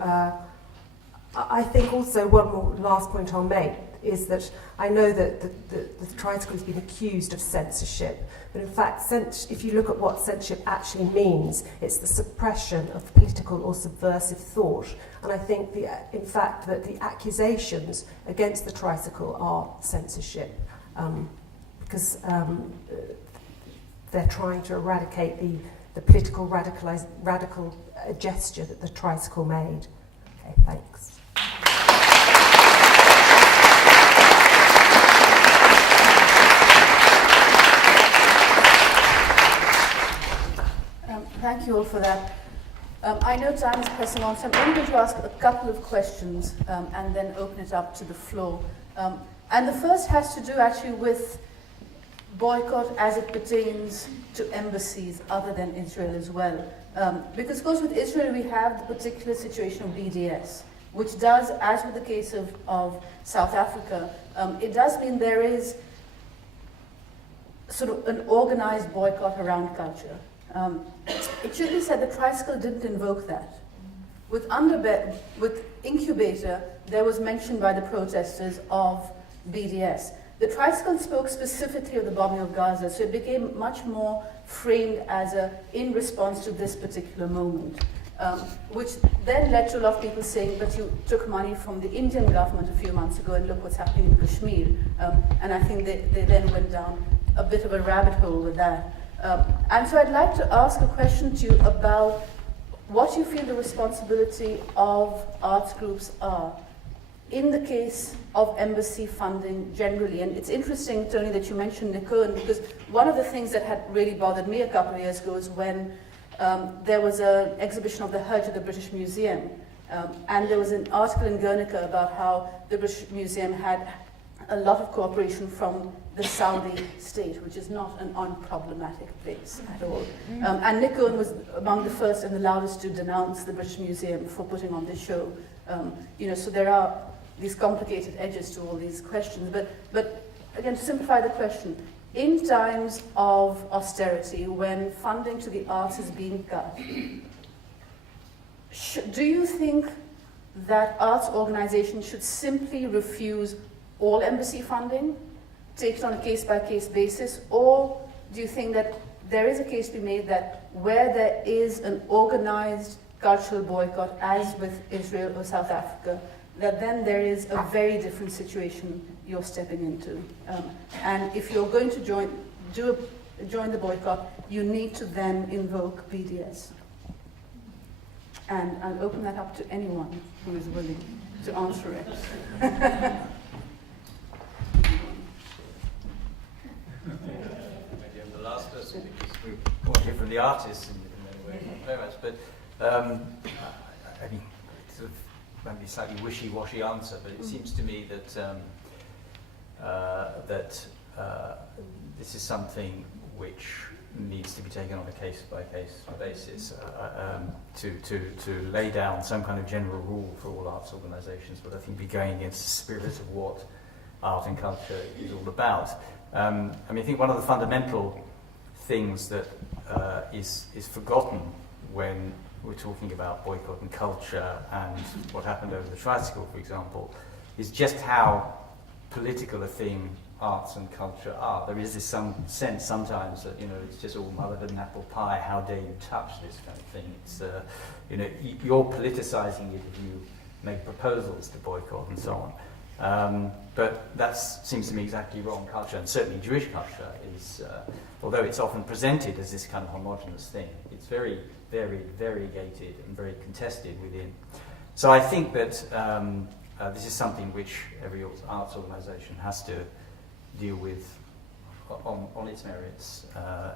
I think also one more last point I'll make is that I know that the Tricycle has been accused of censorship, but in fact, if you look at what censorship actually means, it's the suppression of political or subversive thought. And I think, in fact, that the accusations against the Tricycle are censorship, because they're trying to eradicate the political radical gesture that the Tricycle made. Okay, thanks. Thank you all for that. I know time is pressing on, so I'm only going to ask a couple of questions and then open it up to the floor. And the first has to do actually with boycott as it pertains to embassies other than Israel as well. Because, of course, with Israel we have the particular situation of BDS, which does, as with the case of South Africa, it does mean there is sort of an organized boycott around culture. It should be said that Tricycle didn't invoke that. With Incubator, there was mention by the protesters of BDS. The Tricycle spoke specifically of the bombing of Gaza, so it became much more framed as in response to this particular moment, which then led to a lot of people saying, but you took money from the Indian government a few months ago and look what's happening in Kashmir. And I think they then went down a bit of a rabbit hole with that. And so I'd like to ask a question to you about what you feel the responsibility of arts groups are in the case of embassy funding generally. And it's interesting, Tony, that you mentioned Nikon, because one of the things that had really bothered me a couple of years ago is when there was an exhibition of the Hajj at the British Museum. And there was an article in Guernica about how the British Museum had a lot of cooperation from the Saudi state, which is not an unproblematic place at all. And Nikon was among the first and the loudest to denounce the British Museum for putting on this show. So there are these complicated edges to all these questions. But again, to simplify the question, in times of austerity, when funding to the arts is being cut, do you think that arts organizations should simply refuse all embassy funding, take it on a case-by-case basis, or do you think that there is a case to be made that where there is an organized cultural boycott, as with Israel or South Africa, that then there is a very different situation you're stepping into? And if you're going to join the boycott, you need to then invoke BDS. And I'll open that up to anyone who is willing to answer it. Maybe I'm the last person because we want to hear from the artists in many ways, not playwrights. But I mean, sort of maybe a slightly wishy-washy answer, but it seems to me that this is something which needs to be taken on a case-by-case basis. To lay down some kind of general rule for all arts organisations would, I think, be going against the spirit of what art and culture is all about. I think one of the fundamental things that is forgotten when we're talking about boycott and culture and what happened over the Tricycle, for example, is just how political a thing arts and culture are. There is this some sense sometimes that it's just all motherhood and apple pie. How dare you touch this kind of thing? It's you're politicizing it if you make proposals to boycott and so on. But that seems to me exactly wrong. Culture, and certainly Jewish culture, is, although it's often presented as this kind of homogenous thing, it's very varied, variegated, and very contested within. So I think that this is something which every arts organisation has to deal with on its merits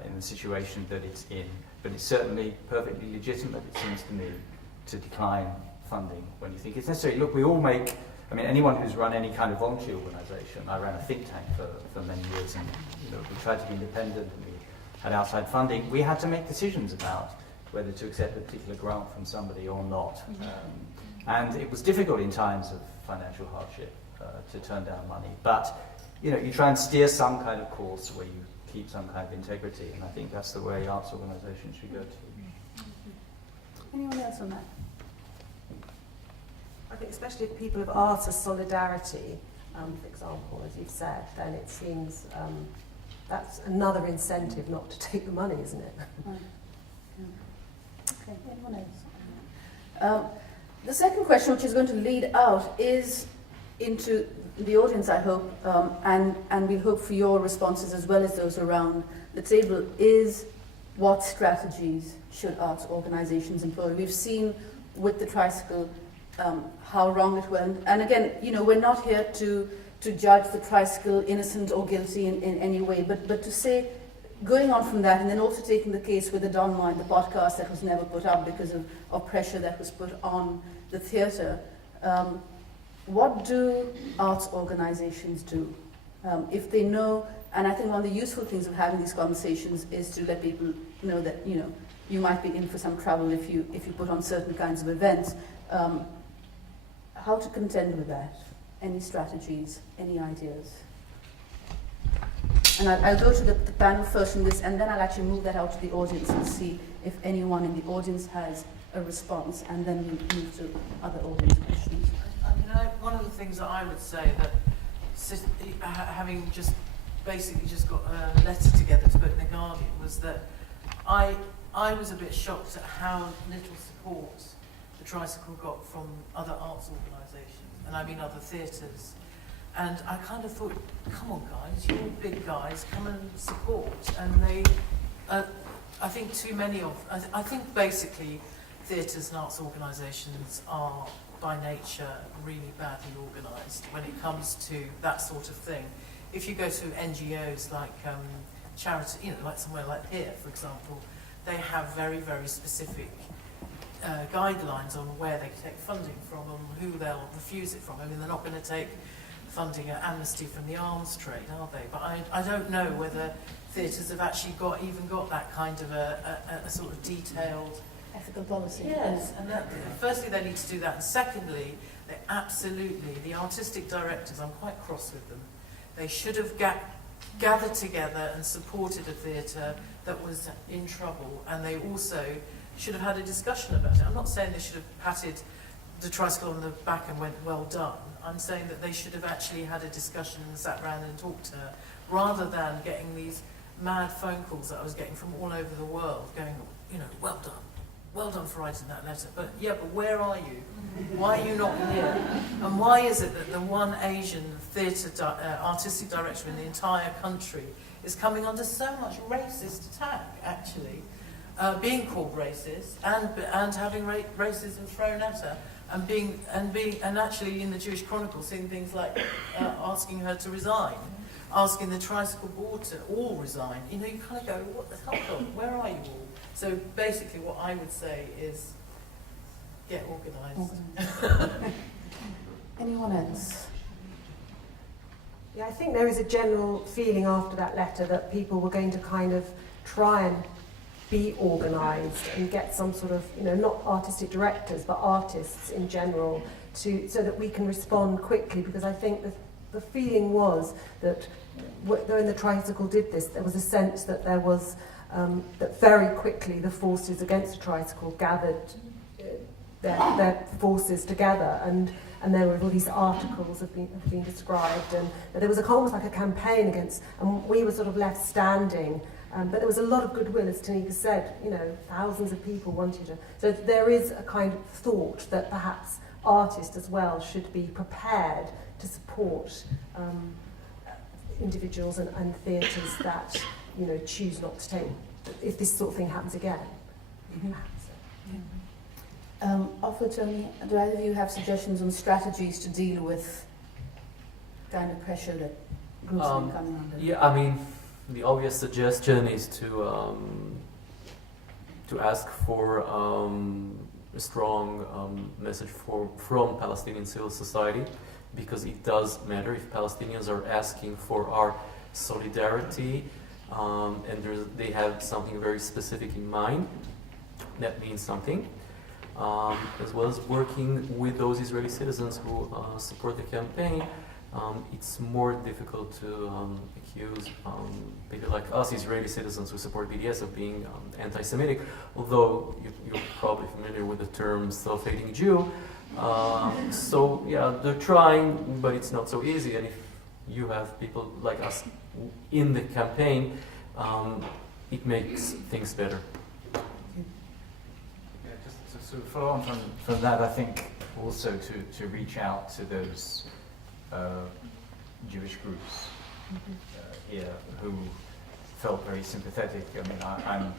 in the situation that it's in. But it's certainly perfectly legitimate, it seems to me, to decline funding when you think it's necessary. Look, we all make... anyone who's run any kind of voluntary organisation, I ran a think tank for many years, and we tried to be independent, and we had outside funding. We had to make decisions about whether to accept a particular grant from somebody or not. And it was difficult in times of financial hardship to turn down money. But you try and steer some kind of course where you keep some kind of integrity, and I think that's the way arts organisations should go to. Anyone else on that? I think especially if people have asked for solidarity, for example, as you've said, then it seems that's another incentive not to take the money, isn't it? Right. Yeah. Okay, anyone else? The second question, which is going to lead out, is into the audience, I hope, and we hope for your responses as well as those around the table, is what strategies should arts organisations employ? We've seen with the Tricycle how wrong it went. And again, we're not here to judge the Tricycle innocent or guilty in any way, but to say, going on from that, and then also taking the case with the Don Mind, the podcast that was never put up because of pressure that was put on the theatre, what do arts organisations do if they know And I think one of the useful things of having these conversations is to let people know that, you know, you might be in for some trouble if you put on certain kinds of events. How to contend with that? Any strategies? Any ideas? And I'll go to the panel first in this, and then I'll actually move that out to the audience and see if anyone in the audience has a response, and then we'll move to other audience questions. One of the things that I would say that, having just basically just got a letter together to put in the Guardian, was that I was a bit shocked at how little support the Tricycle got from other arts organisations, and I mean other theatres. And I kind of thought, come on guys, you're all big guys, come and support. And they, I think too many of, I think basically theatres and arts organisations are by nature really badly organised when it comes to that sort of thing. If you go to NGOs like charity, you know, like somewhere like here, for example, they have very, very specific guidelines on where they take funding from and who they'll refuse it from. I mean, they're not going to take funding at Amnesty from the arms trade, are they? But I don't know whether theatres have actually even got that kind of a sort of detailed Ethical policy. Yes, and firstly they need to do that, and secondly, they absolutely, the artistic directors, I'm quite cross with them, they should have gathered together and supported a theatre that was in trouble, and they also should have had a discussion about it. I'm not saying they should have patted the Tricycle on the back and went, well done. I'm saying that they should have actually had a discussion and sat around and talked to her, rather than getting these mad phone calls that I was getting from all over the world, going, you know, well done. Well done for writing that letter, but where are you? Why are you not here? And why is it that the one Asian theatre artistic director in the entire country is coming under so much racist attack, actually, being called racist and having racism thrown at her, and actually in the Jewish Chronicle seeing things like asking her to resign, asking the Tricycle board to all resign. You know, you kind of go, what the hell, where are you all? So basically what I would say is get organised. Anyone else? Yeah, I think there is a general feeling after that letter that people were going to kind of try and be organised and get some sort of, you know, not artistic directors, but artists in general, so that we can respond quickly, because I think the feeling was that when the Tricycle did this, there was a sense that there was that very quickly the forces against the Tricycle gathered their forces together, and there were all these articles have been described, and there was almost like a campaign against, and we were sort of left standing, but there was a lot of goodwill, as Tanika said, you know, thousands of people wanted to, so there is a kind of thought that perhaps artists as well should be prepared to support individuals and theatres that, you know, choose not to take, if this sort of thing happens again. Offer, Tony, do either of you have suggestions on strategies to deal with kind of pressure that groups are coming under? Yeah, I mean, the obvious suggestion is to ask for a strong message from Palestinian civil society, because it does matter if Palestinians are asking for our solidarity, and they have something very specific in mind. That means something. As well as working with those Israeli citizens who support the campaign. It's more difficult to accuse people like us, Israeli citizens who support BDS, of being anti-Semitic, although you're probably familiar with the term self-hating Jew. So yeah, they're trying, but it's not so easy, and if you have people like us in the campaign, it makes things better. Yeah, just to follow on from that, I think also to reach out to those Jewish groups here who felt very sympathetic. I mean, I'm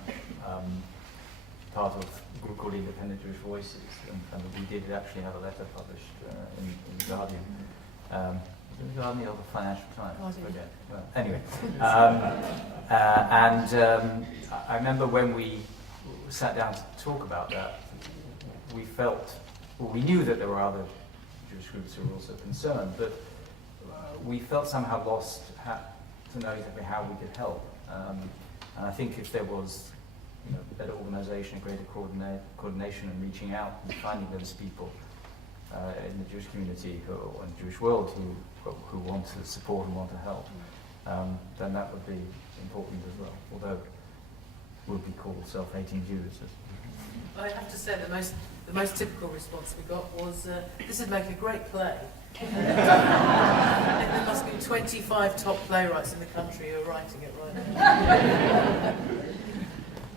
part of a group called Independent Jewish Voices, and we did actually have a letter published in the Guardian. Was it the Guardian or the Financial Times? Guardian. Well, anyway, I remember when we sat down to talk about that, we knew that there were other Jewish groups who were also concerned, but we felt somehow lost to know exactly how we could help. And I think if there was, better organisation, greater coordination, and reaching out and finding those people in the Jewish community or in the Jewish world who want to support and want to help, then that would be important as well. Although would be called self-hating Jews. I have to say the most typical response we got was, "This would make a great play." There must be 25 top playwrights in the country who are writing it right now.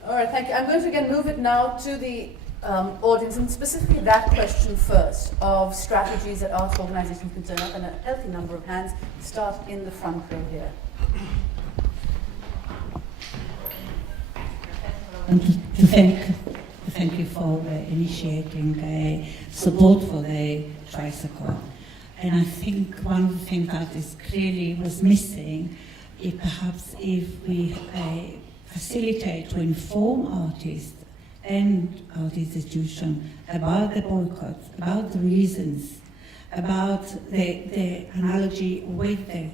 All right, thank you. I'm going to again move it now to the audience, and specifically that question first of strategies that arts organizations can turn up, and a healthy number of hands. Start in the front row here. To thank you for initiating support for the tricycle. And I think one of the things that is clearly was missing is perhaps if we facilitate to inform artists and art institutions about the boycotts, about the reasons, about the analogy with the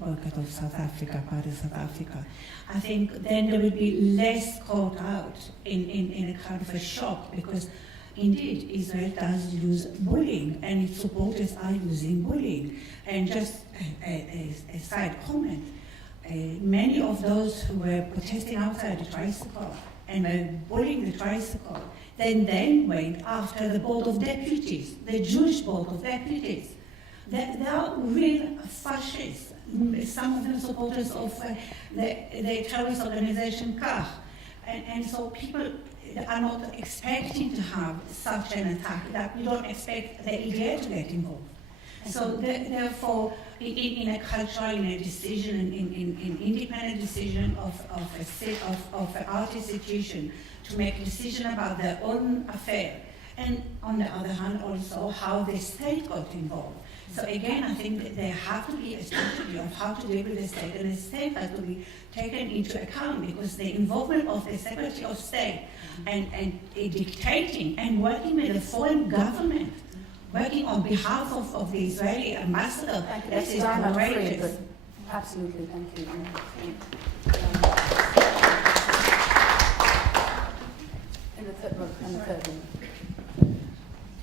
boycott of South Africa, part of South Africa. I think then there would be less caught out in a kind of a shock, because indeed Israel does use bullying and its supporters are using bullying. And just a side comment, many of those who were protesting outside the tricycle and were bullying the tricycle then went after the Board of Deputies, the Jewish Board of Deputies. They are real fascists. Some of them supporters of the terrorist organization KAH. And so people are not expecting to have such an attack, that we don't expect the EDA to get involved. So therefore, in a cultural, in a decision, in independent decision of an art institution to make a decision about their own affair, and on the other hand also how the state got involved. So again, I think that there have to be a strategy of how to deal with the state, and the state has to be taken into account, because the involvement of the Secretary of State and dictating and working with the foreign government, working on behalf of the Israeli ambassador, that is outrageous. Absolutely, thank you. In the third row.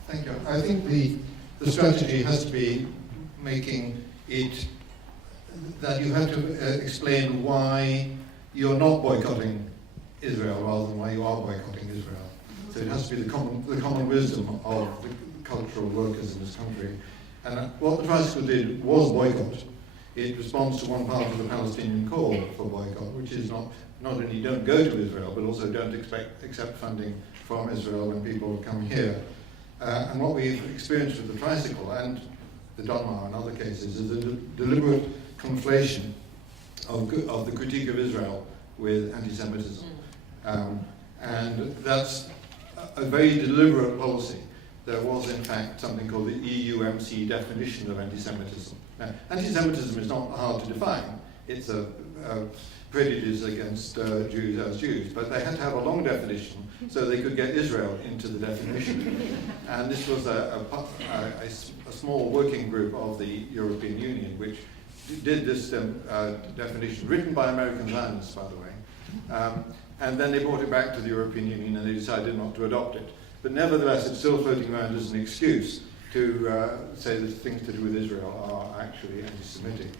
Thank you. I think the strategy has to be making it that you have to explain why you're not boycotting Israel rather than why you are boycotting Israel. So it has to be the common wisdom of the cultural workers in this country. And what the Tricycle did was boycott. It responds to one part of the Palestinian call for boycott, which is not only don't go to Israel, but also don't accept funding from Israel when people come here. And what we've experienced with the Tricycle and the Donmar and other cases is a deliberate conflation of the critique of Israel with anti-Semitism. And that's a very deliberate policy. There was, in fact, something called the EUMC definition of anti-Semitism. Now, anti-Semitism is not hard to define. It's a prejudice against Jews as Jews, but they had to have a long definition so they could get Israel into the definition. And this was a small working group of the European Union which did this definition, written by American Zionists, by the way. And then they brought it back to the European Union and they decided not to adopt it. But nevertheless, it's still floating around as an excuse to say that things to do with Israel are actually anti-Semitic.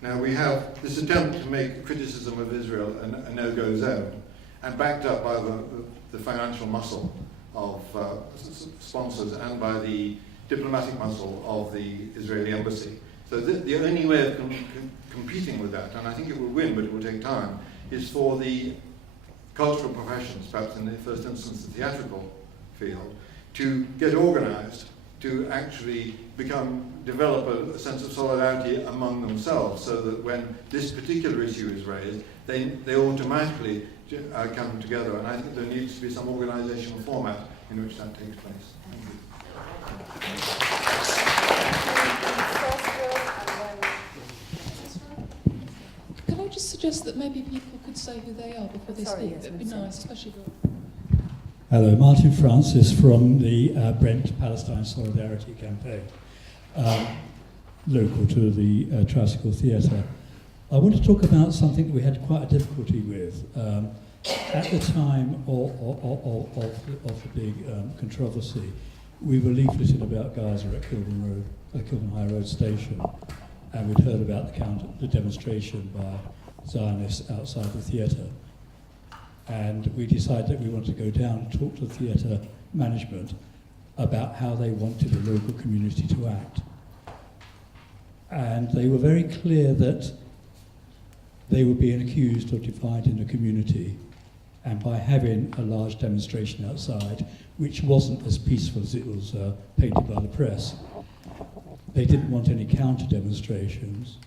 Now we have this attempt to make criticism of Israel a no-go zone, and backed up by the financial muscle of sponsors and by the diplomatic muscle of the Israeli embassy. So the only way of competing with that, and I think it will win, but it will take time, is for the cultural professions, perhaps in the first instance the theatrical field, to get organized, to actually develop a sense of solidarity among themselves, so that when this particular issue is raised, they automatically come together. And I think there needs to be some organizational format in which that takes place. Thank you. Can I just suggest that maybe people could say who they are before they speak? Yes, That would be nice, especially for... Hello, Martin Francis from the Brent Palestine Solidarity Campaign, local to the Tricycle Theatre. I want to talk about something that we had quite a difficulty with. At the time of the big controversy, we were leafleted about Gaza at Kilburn High Road Station, and we'd heard about the demonstration by Zionists outside the theatre. And we decided that we wanted to go down and talk to the theatre management about how they wanted the local community to act. And they were very clear that they were being accused of dividing the community, and by having a large demonstration outside, which wasn't as peaceful as it was painted by the press, they didn't want any counter-demonstrations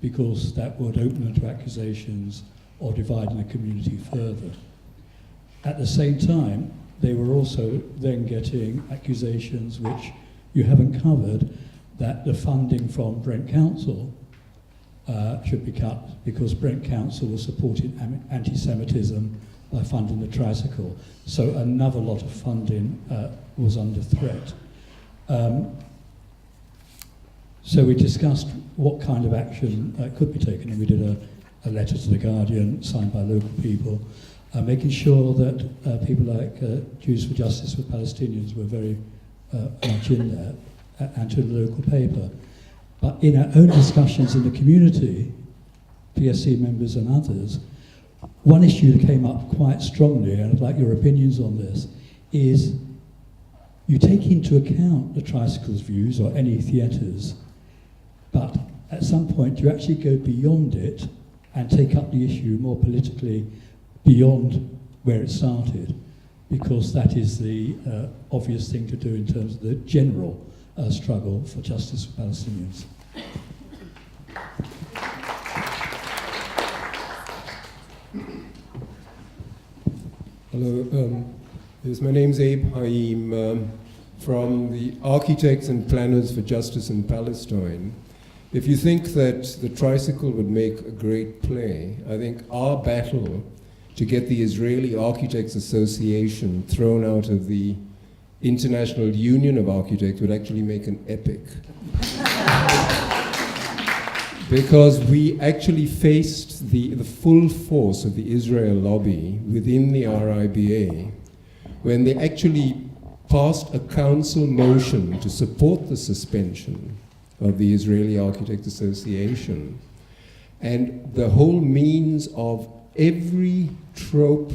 because that would open them to accusations of dividing the community further. At the same time, they were also then getting accusations, which you haven't covered, that the funding from Brent Council should be cut because Brent Council was supporting anti-Semitism by funding the Tricycle. So another lot of funding was under threat. So we discussed what kind of action could be taken, and we did a letter to the Guardian signed by local people, making sure that people like Jews for Justice for Palestinians were very much in there, and to the local paper. But in our own discussions in the community, PSC members and others, one issue that came up quite strongly, and I'd like your opinions on this, is you take into account the Tricycle's views or any theatres, but at some point you actually go beyond it and take up the issue more politically beyond where it started, because that is the obvious thing to do in terms of the general struggle for justice for Palestinians. Hello, yes, my name's Abe Haim from the Architects and Planners for Justice in Palestine. If you think that the Tricycle would make a great play, I think our battle to get the Israeli Architects Association thrown out of the International Union of Architects would actually make an epic. Because we actually faced the full force of the Israel lobby within the RIBA when they actually passed a council motion to support the suspension of the Israeli Architects Association. And the whole means of every trope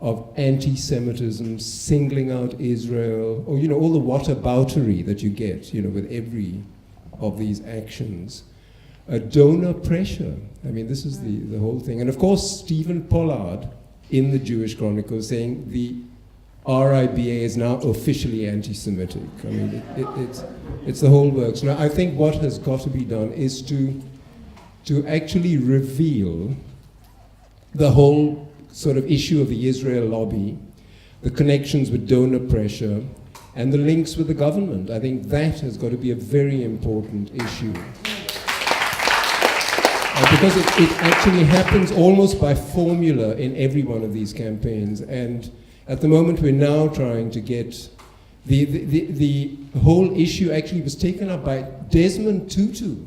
of anti-Semitism, singling out Israel, or, all the whataboutery that you get, with every of these actions. Donor pressure. I mean, this is the whole thing. And of course, Stephen Pollard in the Jewish Chronicle saying the RIBA is now officially anti-Semitic. I mean, it's the whole works. Now, I think what has got to be done is to actually reveal the whole sort of issue of the Israel lobby, the connections with donor pressure, and the links with the government. I think that has got to be a very important issue. Because it actually happens almost by formula in every one of these campaigns. And at the moment, we're now trying to get the whole issue actually was taken up by Desmond Tutu,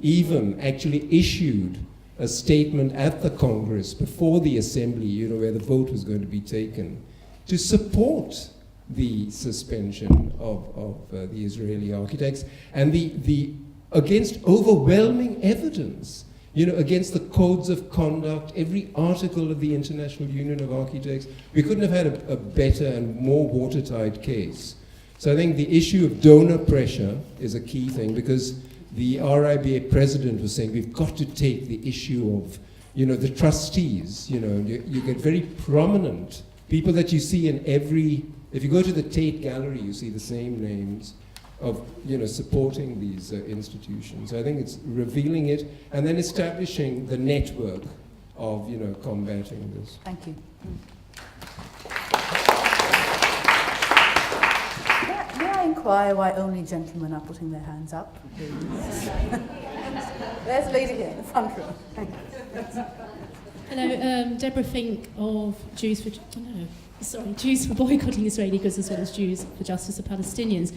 even actually issued a statement at the Congress before the Assembly, where the vote was going to be taken, to support the suspension of the Israeli architects and the against overwhelming evidence, against the codes of conduct, every article of the International Union of Architects. We couldn't have had a better and more watertight case. So I think the issue of donor pressure is a key thing, because the RIBA president was saying we've got to take the issue of, the trustees. You get very prominent people that you see in every. If you go to the Tate Gallery, you see the same names of supporting these institutions. So I think it's revealing it and then establishing the network of combating this. Thank you. May I inquire why only gentlemen are putting their hands up? There's a lady here in the front row. Thank you. Hello, Deborah Fink of Jews for Boycotting Israeli Goods as well as Jews for Justice of Palestinians.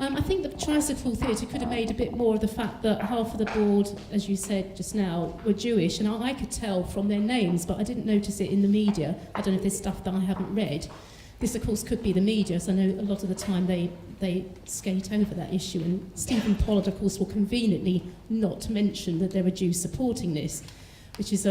I think the Tricycle Theatre could have made a bit more of the fact that half of the board, as you said just now, were Jewish, and I could tell from their names, but I didn't notice it in the media. I don't know if there's stuff that I haven't read. This, of course, could be the media, so I know a lot of the time they skate over that issue, and Stephen Pollard, of course, will conveniently not mention that there are Jews supporting this, which is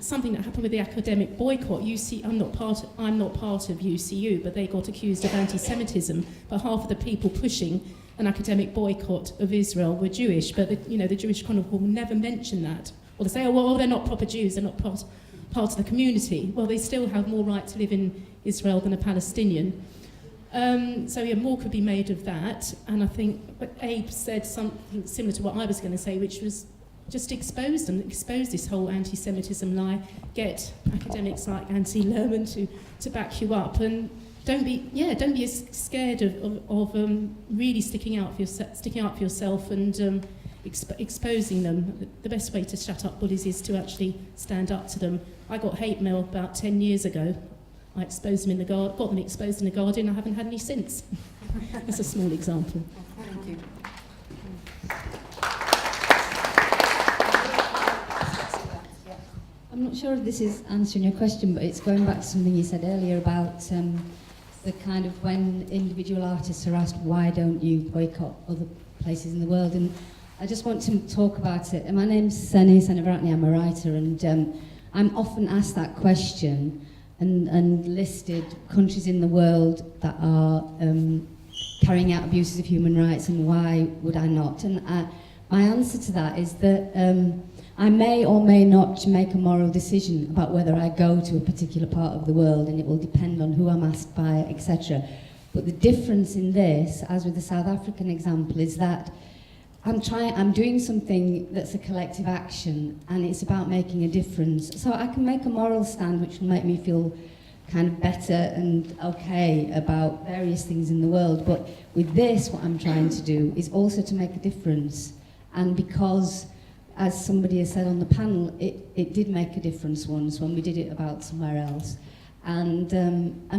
something that happened with the academic boycott. I'm not part of UCU, but they got accused of anti-Semitism. But half of the people pushing an academic boycott of Israel were Jewish. But the Jewish Chronicle will never mention that, or they say, oh well, they're not proper Jews, they're not part of the community. Well, they still have more right to live in Israel than a Palestinian. More could be made of that. And I think Abe said something similar to what I was going to say, which was just expose this whole anti-Semitism lie, get academics like Nancy Lerman to back you up, and don't be as scared of really sticking out for yourself and exposing them. The best way to shut up bullies is to actually stand up to them. I got hate mail about 10 years ago. I exposed them got them exposed in the Guardian. I haven't had any since. That's a small example. Thank you. I'm not sure if this is answering your question, but it's going back to something you said earlier about the kind of when individual artists are asked, why don't you boycott other places in the world? And I just want to talk about it. And my name's Seni Senevaratni, I'm a writer, and I'm often asked that question and listed countries in the world that are carrying out abuses of human rights, and why would I not? And my answer to that is that I may or may not make a moral decision about whether I go to a particular part of the world, and it will depend on who I'm asked by, etc. But the difference in this, as with the South African example, is that I'm doing something that's a collective action, and it's about making a difference. So I can make a moral stand which will make me feel kind of better and okay about various things in the world. But with this, what I'm trying to do is also to make a difference. And because, as somebody has said on the panel, it did make a difference once when we did it about somewhere else. And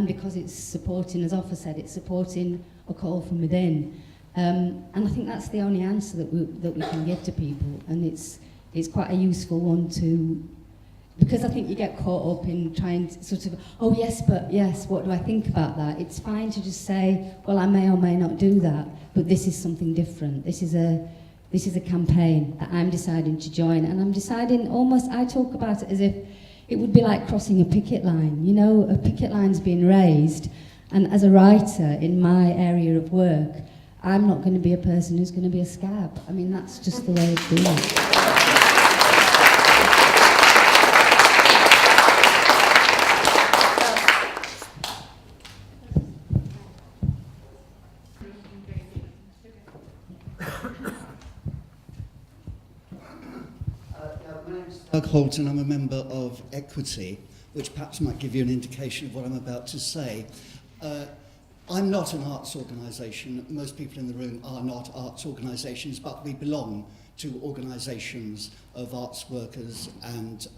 because it's supporting, as Offa said, it's supporting a call from within. And I think that's the only answer that we can give to people. And it's quite a useful one to, because I think you get caught up in trying to sort of, oh yes, but yes, what do I think about that? It's fine to just say, well, I may or may not do that, but this is something different. This is a campaign that I'm deciding to join, and I'm deciding almost, I talk about it as if it would be like crossing a picket line. You know, a picket line's been raised, and as a writer in my area of work, I'm not going to be a person who's going to be a scab. I mean, that's just the way it's been. Doug Holton, I'm a member of Equity, which perhaps might give you an indication of what I'm about to say. I'm not an arts organisation. Most people in the room are not arts organisations, but we belong to organisations of arts workers, and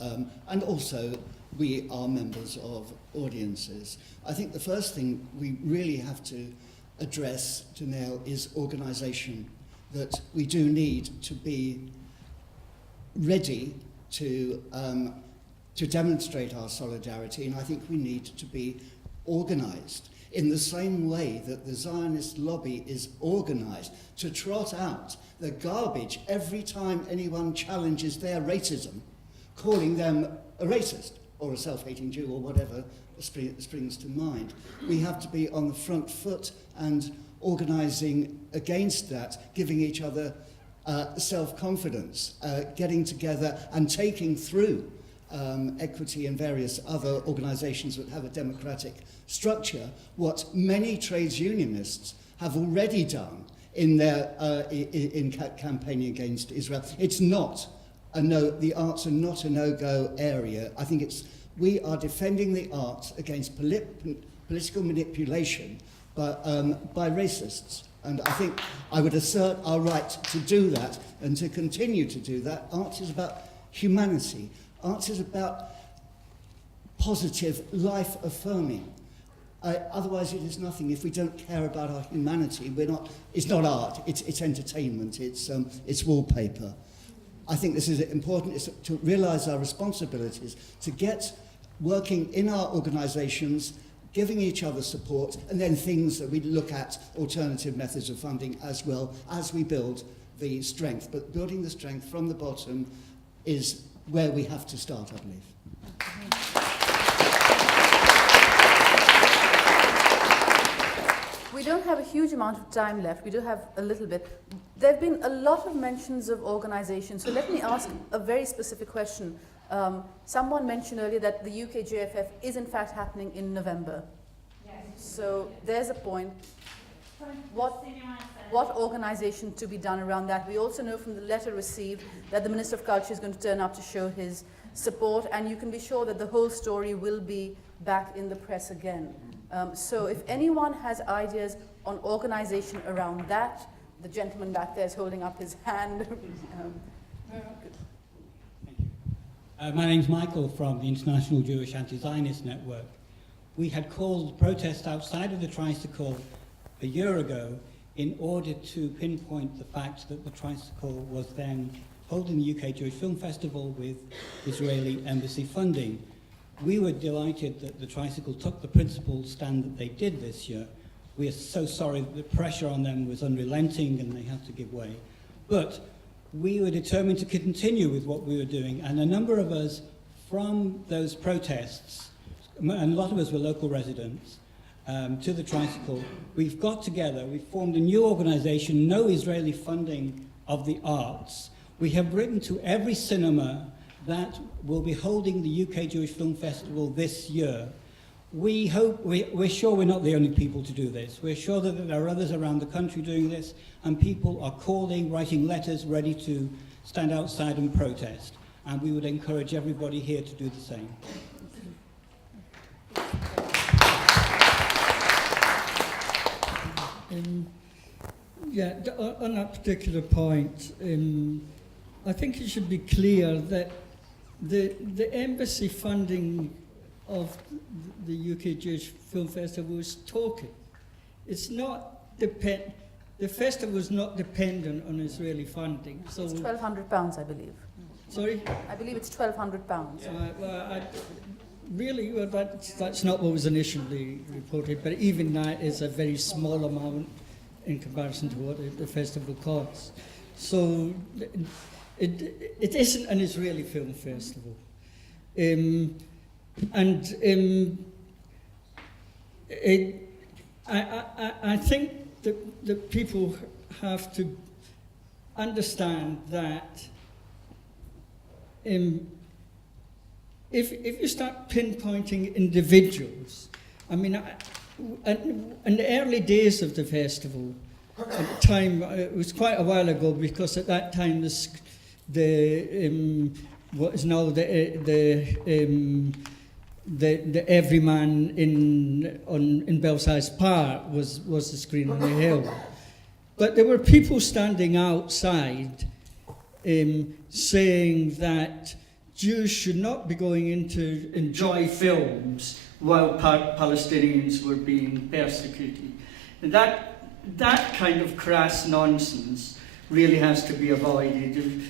also we are members of audiences. I think the first thing we really have to address, to nail, is organisation, that we do need to be ready to demonstrate our solidarity, and I think we need to be organised in the same way that the Zionist lobby is organised to trot out the garbage every time anyone challenges their racism, calling them a racist or a self-hating Jew or whatever springs to mind. We have to be on the front foot and organising against that, giving each other self-confidence, getting together and taking through Equity and various other organisations that have a democratic structure what many trades unionists have already done in their campaigning against Israel. It's not the arts are not a no-go area. I think we are defending the arts against political manipulation by racists. And I think I would assert our right to do that and to continue to do that. Arts is about humanity. Arts is about positive, life-affirming. Otherwise, it is nothing. If we don't care about our humanity, it's not art, it's entertainment, it's wallpaper. I think this is important, is to realise our responsibilities, to get working in our organisations, giving each other support, and then things that we look at, alternative methods of funding as well as we build the strength. But building the strength from the bottom is where we have to start, I believe. We don't have a huge amount of time left. We do have a little bit. There have been a lot of mentions of organisations. So let me ask a very specific question. Someone mentioned earlier that the UK JFF is in fact happening in November. Yes. So there's a point. What organisation to be done around that? We also know from the letter received that the Minister of Culture is going to turn up to show his support, and you can be sure that the whole story will be back in the press again. So if anyone has ideas on organisation around that, the gentleman back there is holding up his hand. My name's Michael from the International Jewish Anti-Zionist Network. We had called protests outside of the Tricycle a year ago in order to pinpoint the fact that the Tricycle was then holding the UK Jewish Film Festival with Israeli embassy funding. We were delighted that the Tricycle took the principled stand that they did this year. We are so sorry that the pressure on them was unrelenting and they had to give way. But we were determined to continue with what we were doing, and a number of us from those protests, and a lot of us were local residents, to the Tricycle, we've got together, we've formed a new organisation, No Israeli Funding of the Arts. We have written to every cinema that will be holding the UK Jewish Film Festival this year. We're sure we're not the only people to do this. We're sure that there are others around the country doing this, and people are calling, writing letters, ready to stand outside and protest. And we would encourage everybody here to do the same. On that particular point, I think it should be clear that the embassy funding of the UK Jewish Film Festival is token. It's not the festival is not dependent on Israeli funding. So it's £1,200, I believe. Sorry? I believe it's £1,200. Really, that's not what was initially reported, but even that is a very small amount in comparison to what the festival costs. So it isn't an Israeli film festival. I think that people have to understand that if you start pinpointing individuals, I mean, in the early days of the festival, at the time, it was quite a while ago, because at that time what is now the Everyman in Belsize Park was the screen on the hill. But there were people standing outside saying that Jews should not be going in to enjoy films while Palestinians were being persecuted. And that kind of crass nonsense really has to be avoided.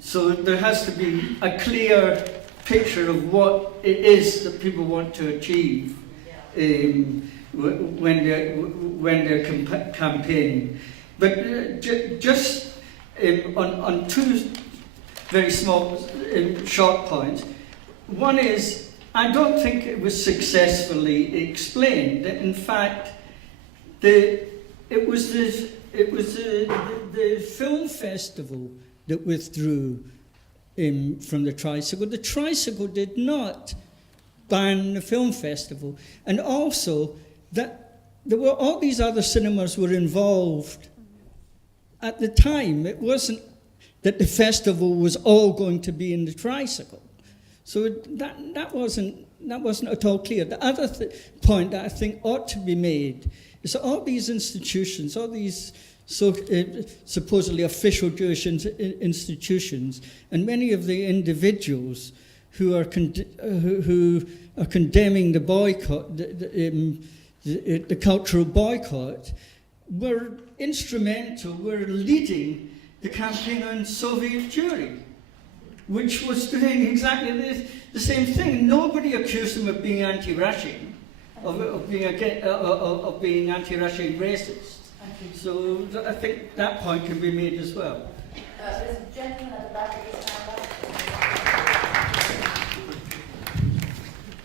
So there has to be a clear picture of what it is that people want to achieve when they're campaigning. But just on two very small, short points. One is, I don't think it was successfully explained that, in fact, it was the film festival that withdrew from the Tricycle. The Tricycle did not ban the film festival, and also that there were all these other cinemas were involved at the time. It wasn't that the festival was all going to be in the Tricycle. So that wasn't at all clear. The other point that I think ought to be made is that all these institutions, all these supposedly official Jewish institutions, and many of the individuals who are condemning the boycott, the cultural boycott, were instrumental, were leading the campaign on Soviet Jewry, which was doing exactly the same thing. Nobody accused them of being anti-Russian, of being anti-Russian racist. So I think that point can be made as well. There's a gentleman at the back of his hand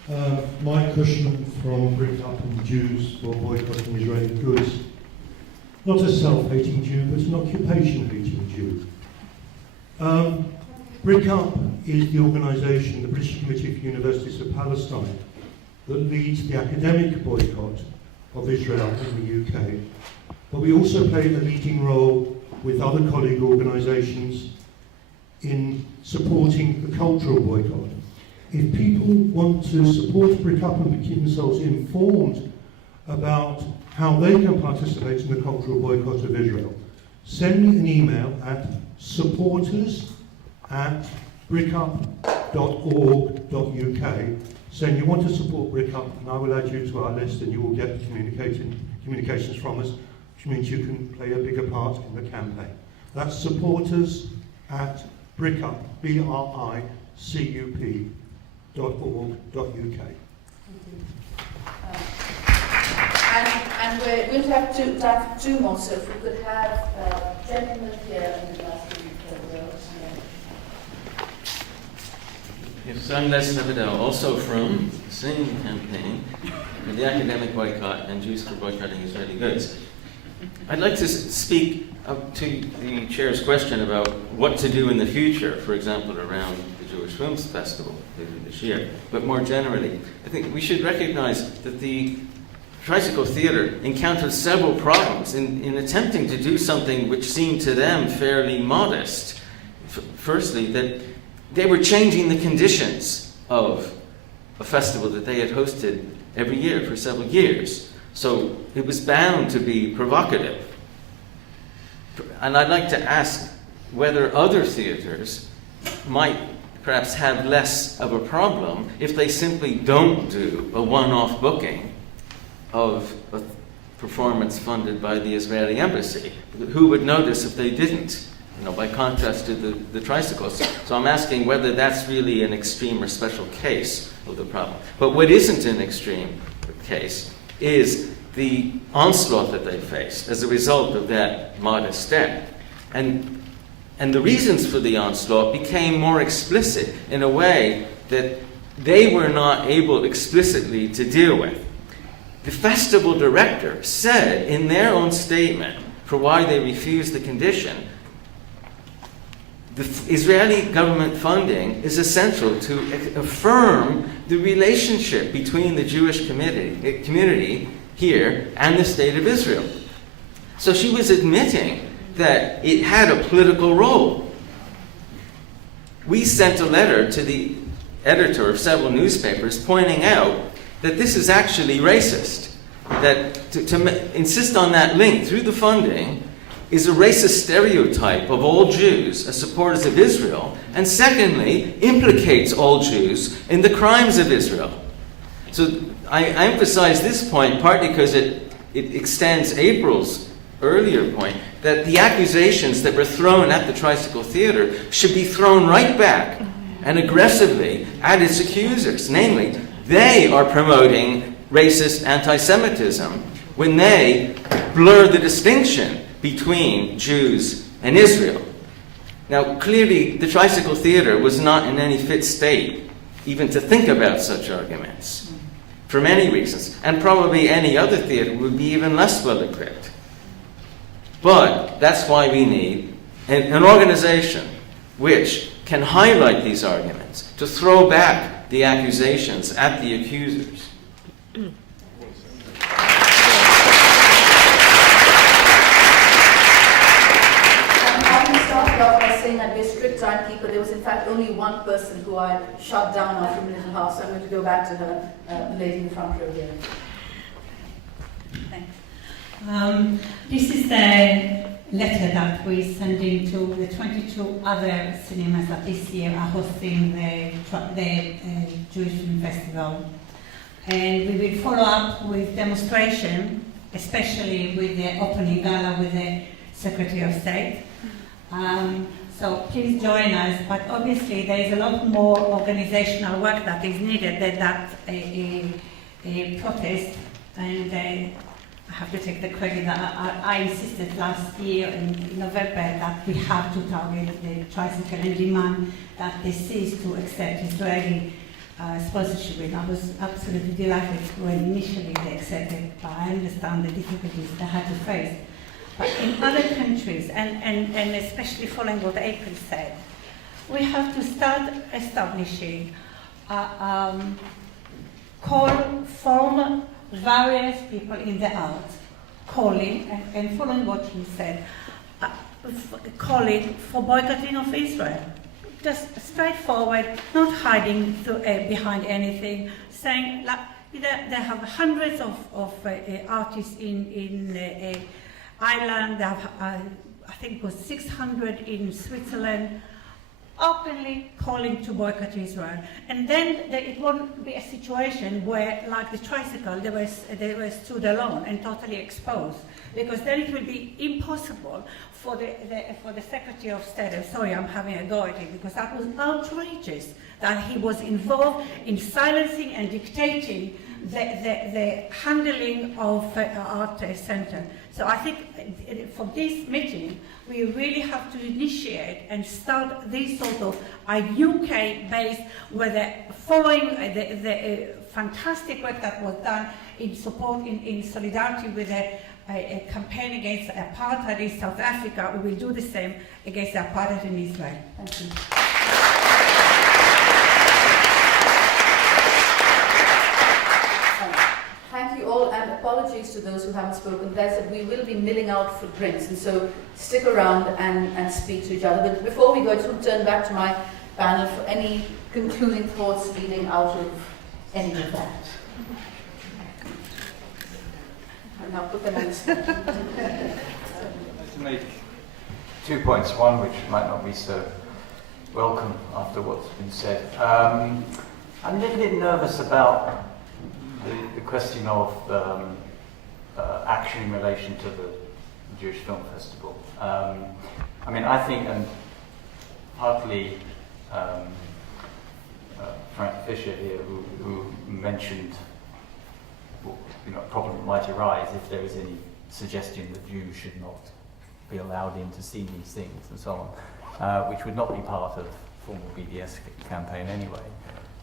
up. Mike Cushman from Brick Up and the Jews for boycotting Israeli goods. Not a self-hating Jew, but an occupation-hating Jew. Brick Up is the organisation, the British Committee for Universities of Palestine, that leads the academic boycott of Israel in the UK. But we also play a leading role with other colleague organisations in supporting the cultural boycott. If people want to support Brick Up and keep themselves informed about how they can participate in the cultural boycott of Israel, send me an email at supporters@brickup.org.uk saying you want to support Brick Up, and I will add you to our list and you will get communications from us, which means you can play a bigger part in the campaign. That's supporters@brickup, brickup.org.uk. And we're going to have time for two more, so if we could have gentlemen here in the last two rows. Yes, I'm Les Levedel, also from the same campaign, the academic boycott and Jews for boycotting Israeli goods. I'd like to speak to the chair's question about what to do in the future, for example, around the Jewish Films Festival later this year. But more generally, I think we should recognize that the Tricycle Theatre encountered several problems in attempting to do something which seemed to them fairly modest. Firstly, that they were changing the conditions of a festival that they had hosted every year for several years. So it was bound to be provocative. And I'd like to ask whether other theatres might perhaps have less of a problem if they simply don't do a one-off booking of a performance funded by the Israeli embassy. Who would notice if they didn't? By contrast to the tricycles. So I'm asking whether that's really an extreme or special case of the problem. But what isn't an extreme case is the onslaught that they faced as a result of that modest step. And the reasons for the onslaught became more explicit in a way that they were not able explicitly to deal with. The festival director said in their own statement for why they refused the condition, the Israeli government funding is essential to affirm the relationship between the Jewish community here and the State of Israel. So she was admitting that it had a political role. We sent a letter to the editor of several newspapers pointing out that this is actually racist, that to insist on that link through the funding is a racist stereotype of all Jews as supporters of Israel, and secondly, implicates all Jews in the crimes of Israel. So I emphasize this point partly because it extends April's earlier point, that the accusations that were thrown at the Tricycle Theatre should be thrown right back and aggressively at its accusers. Namely, they are promoting racist anti-Semitism when they blur the distinction between Jews and Israel. Now, clearly, the Tricycle Theatre was not in any fit state even to think about such arguments, for many reasons, and probably any other theatre would be even less well-equipped. But that's why we need an organization which can highlight these arguments, to throw back the accusations at the accusers. That we're strict timekeeper. There was in fact only one person who I shut down after a minute and a half, so I'm going to go back to her, the lady in the front row here. Thanks. This is the letter that we send into the 22 other cinemas that this year are hosting the Jewish Film Festival. And we will follow up with demonstration, especially with the opening gala with the Secretary of State. So please join us, but obviously there is a lot more organizational work that is needed than that protest, and I have to take the credit that I insisted last year in November that we have to target the Tricycle and demand that they cease to accept Israeli sponsorship. And I was absolutely delighted when initially they accepted, but I understand the difficulties they had to face. But in other countries, and especially following what April said, we have to start establishing call from various people in the arts, calling, and following what he said, calling for boycotting of Israel. Just straightforward, not hiding behind anything, saying like, they have hundreds of artists in Ireland, they have, I think it was 600 in Switzerland, openly calling to boycott Israel. And then it won't be a situation where, like the Tricycle, they were stood alone and totally exposed, because then it will be impossible for the Secretary of State, I'm sorry I'm having a go at it, because that was outrageous, that he was involved in silencing and dictating the handling of art center. So I think for this meeting, we really have to initiate and start this sort of a UK-based, where they're following the fantastic work that was done in support, in solidarity with a campaign against apartheid in South Africa. We will do the same against apartheid in Israel. Thank you. Thank you all, and apologies to those who haven't spoken. They said we will be milling out for drinks, and so stick around and speak to each other. But before we go, I just want to turn back to my panel for any concluding thoughts leading out of any of that. And I'll put them on the spot. To make 2 points, one which might not be so welcome after what's been said. I'm a little bit nervous about the question of action in relation to the Jewish Film Festival. I mean, I think, and partly Frank Fisher here, who mentioned a problem might arise if there is any suggestion that Jews should not be allowed in to see these things and so on, which would not be part of formal BDS campaign anyway.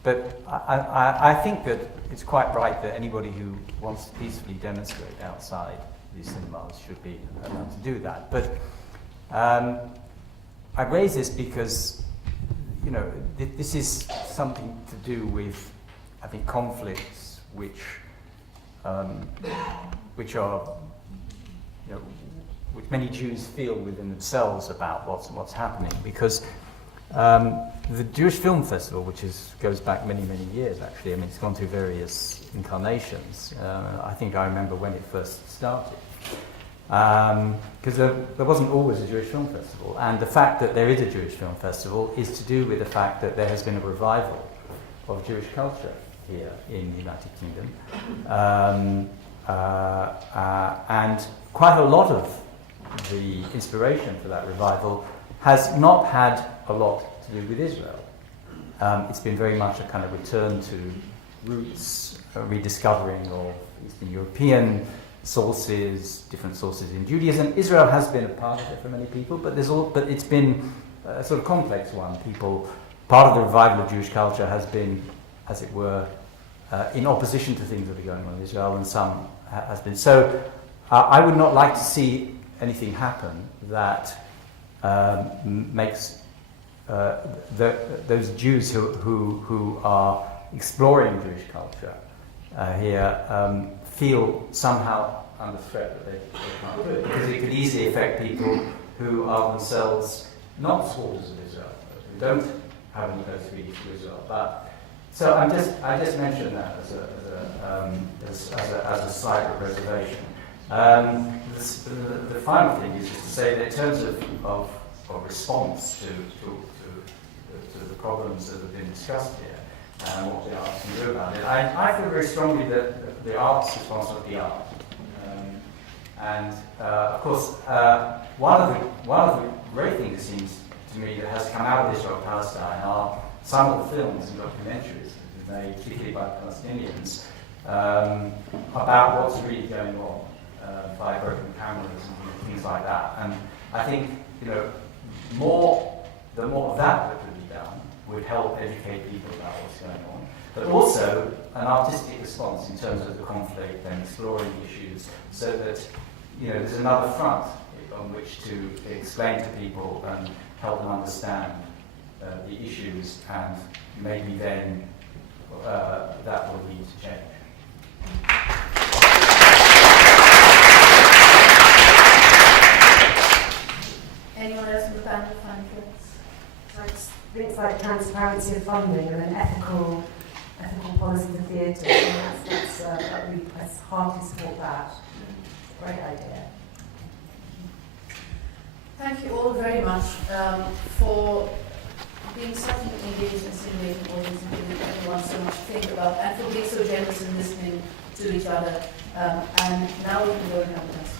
But I think that it's quite right that anybody who wants to peacefully demonstrate outside these cinemas should be allowed to do that. But I raise this because, this is something to do with, I think, conflicts which are, which many Jews feel within themselves about what's happening, because the Jewish Film Festival, which goes back many, many years actually, I mean, it's gone through various incarnations. I think I remember when it first started, because there wasn't always a Jewish Film Festival, and the fact that there is a Jewish Film Festival is to do with the fact that there has been a revival of Jewish culture here in the United Kingdom, and quite a lot of the inspiration for that revival has not had a lot to do with Israel. It's been very much a kind of return to roots, a rediscovering of Eastern European sources, different sources in Judaism. Israel has been a part of it for many people, but it's been a sort of complex one. Part of the revival of Jewish culture has been, as it were, in opposition to things that are going on in Israel, and some has been. So I would not like to see anything happen that makes those Jews who are exploring Jewish culture here feel somehow under threat that they can't do it, because it could easily affect people who are themselves not supporters of Israel, who don't have any close feelings to Israel. But so I just mentioned that as a slight reservation. The final thing is just to say that in terms of response to the problems that have been discussed here and what the arts can do about it, I feel very strongly that the arts response must be art. Of course, one of the great things, it seems to me, that has come out of Israel-Palestine are some of the films and documentaries that have been made, particularly by Palestinians, about what's really going on by broken cameras and things like that. And I think, the more of that could be done would help educate people about what's going on. But also an artistic response in terms of the conflict and exploring issues, so that there's another front on which to explain to people and help them understand the issues, and maybe then that will lead to change. Anyone else in the panel? Final thoughts? Things like transparency of funding and an ethical policy for theatre. I heartily support that. Great idea. Thank you all very much for being such an engaged and stimulating audience and giving everyone so much to think about, and for being so generous and listening to each other. And now we can go and have a nice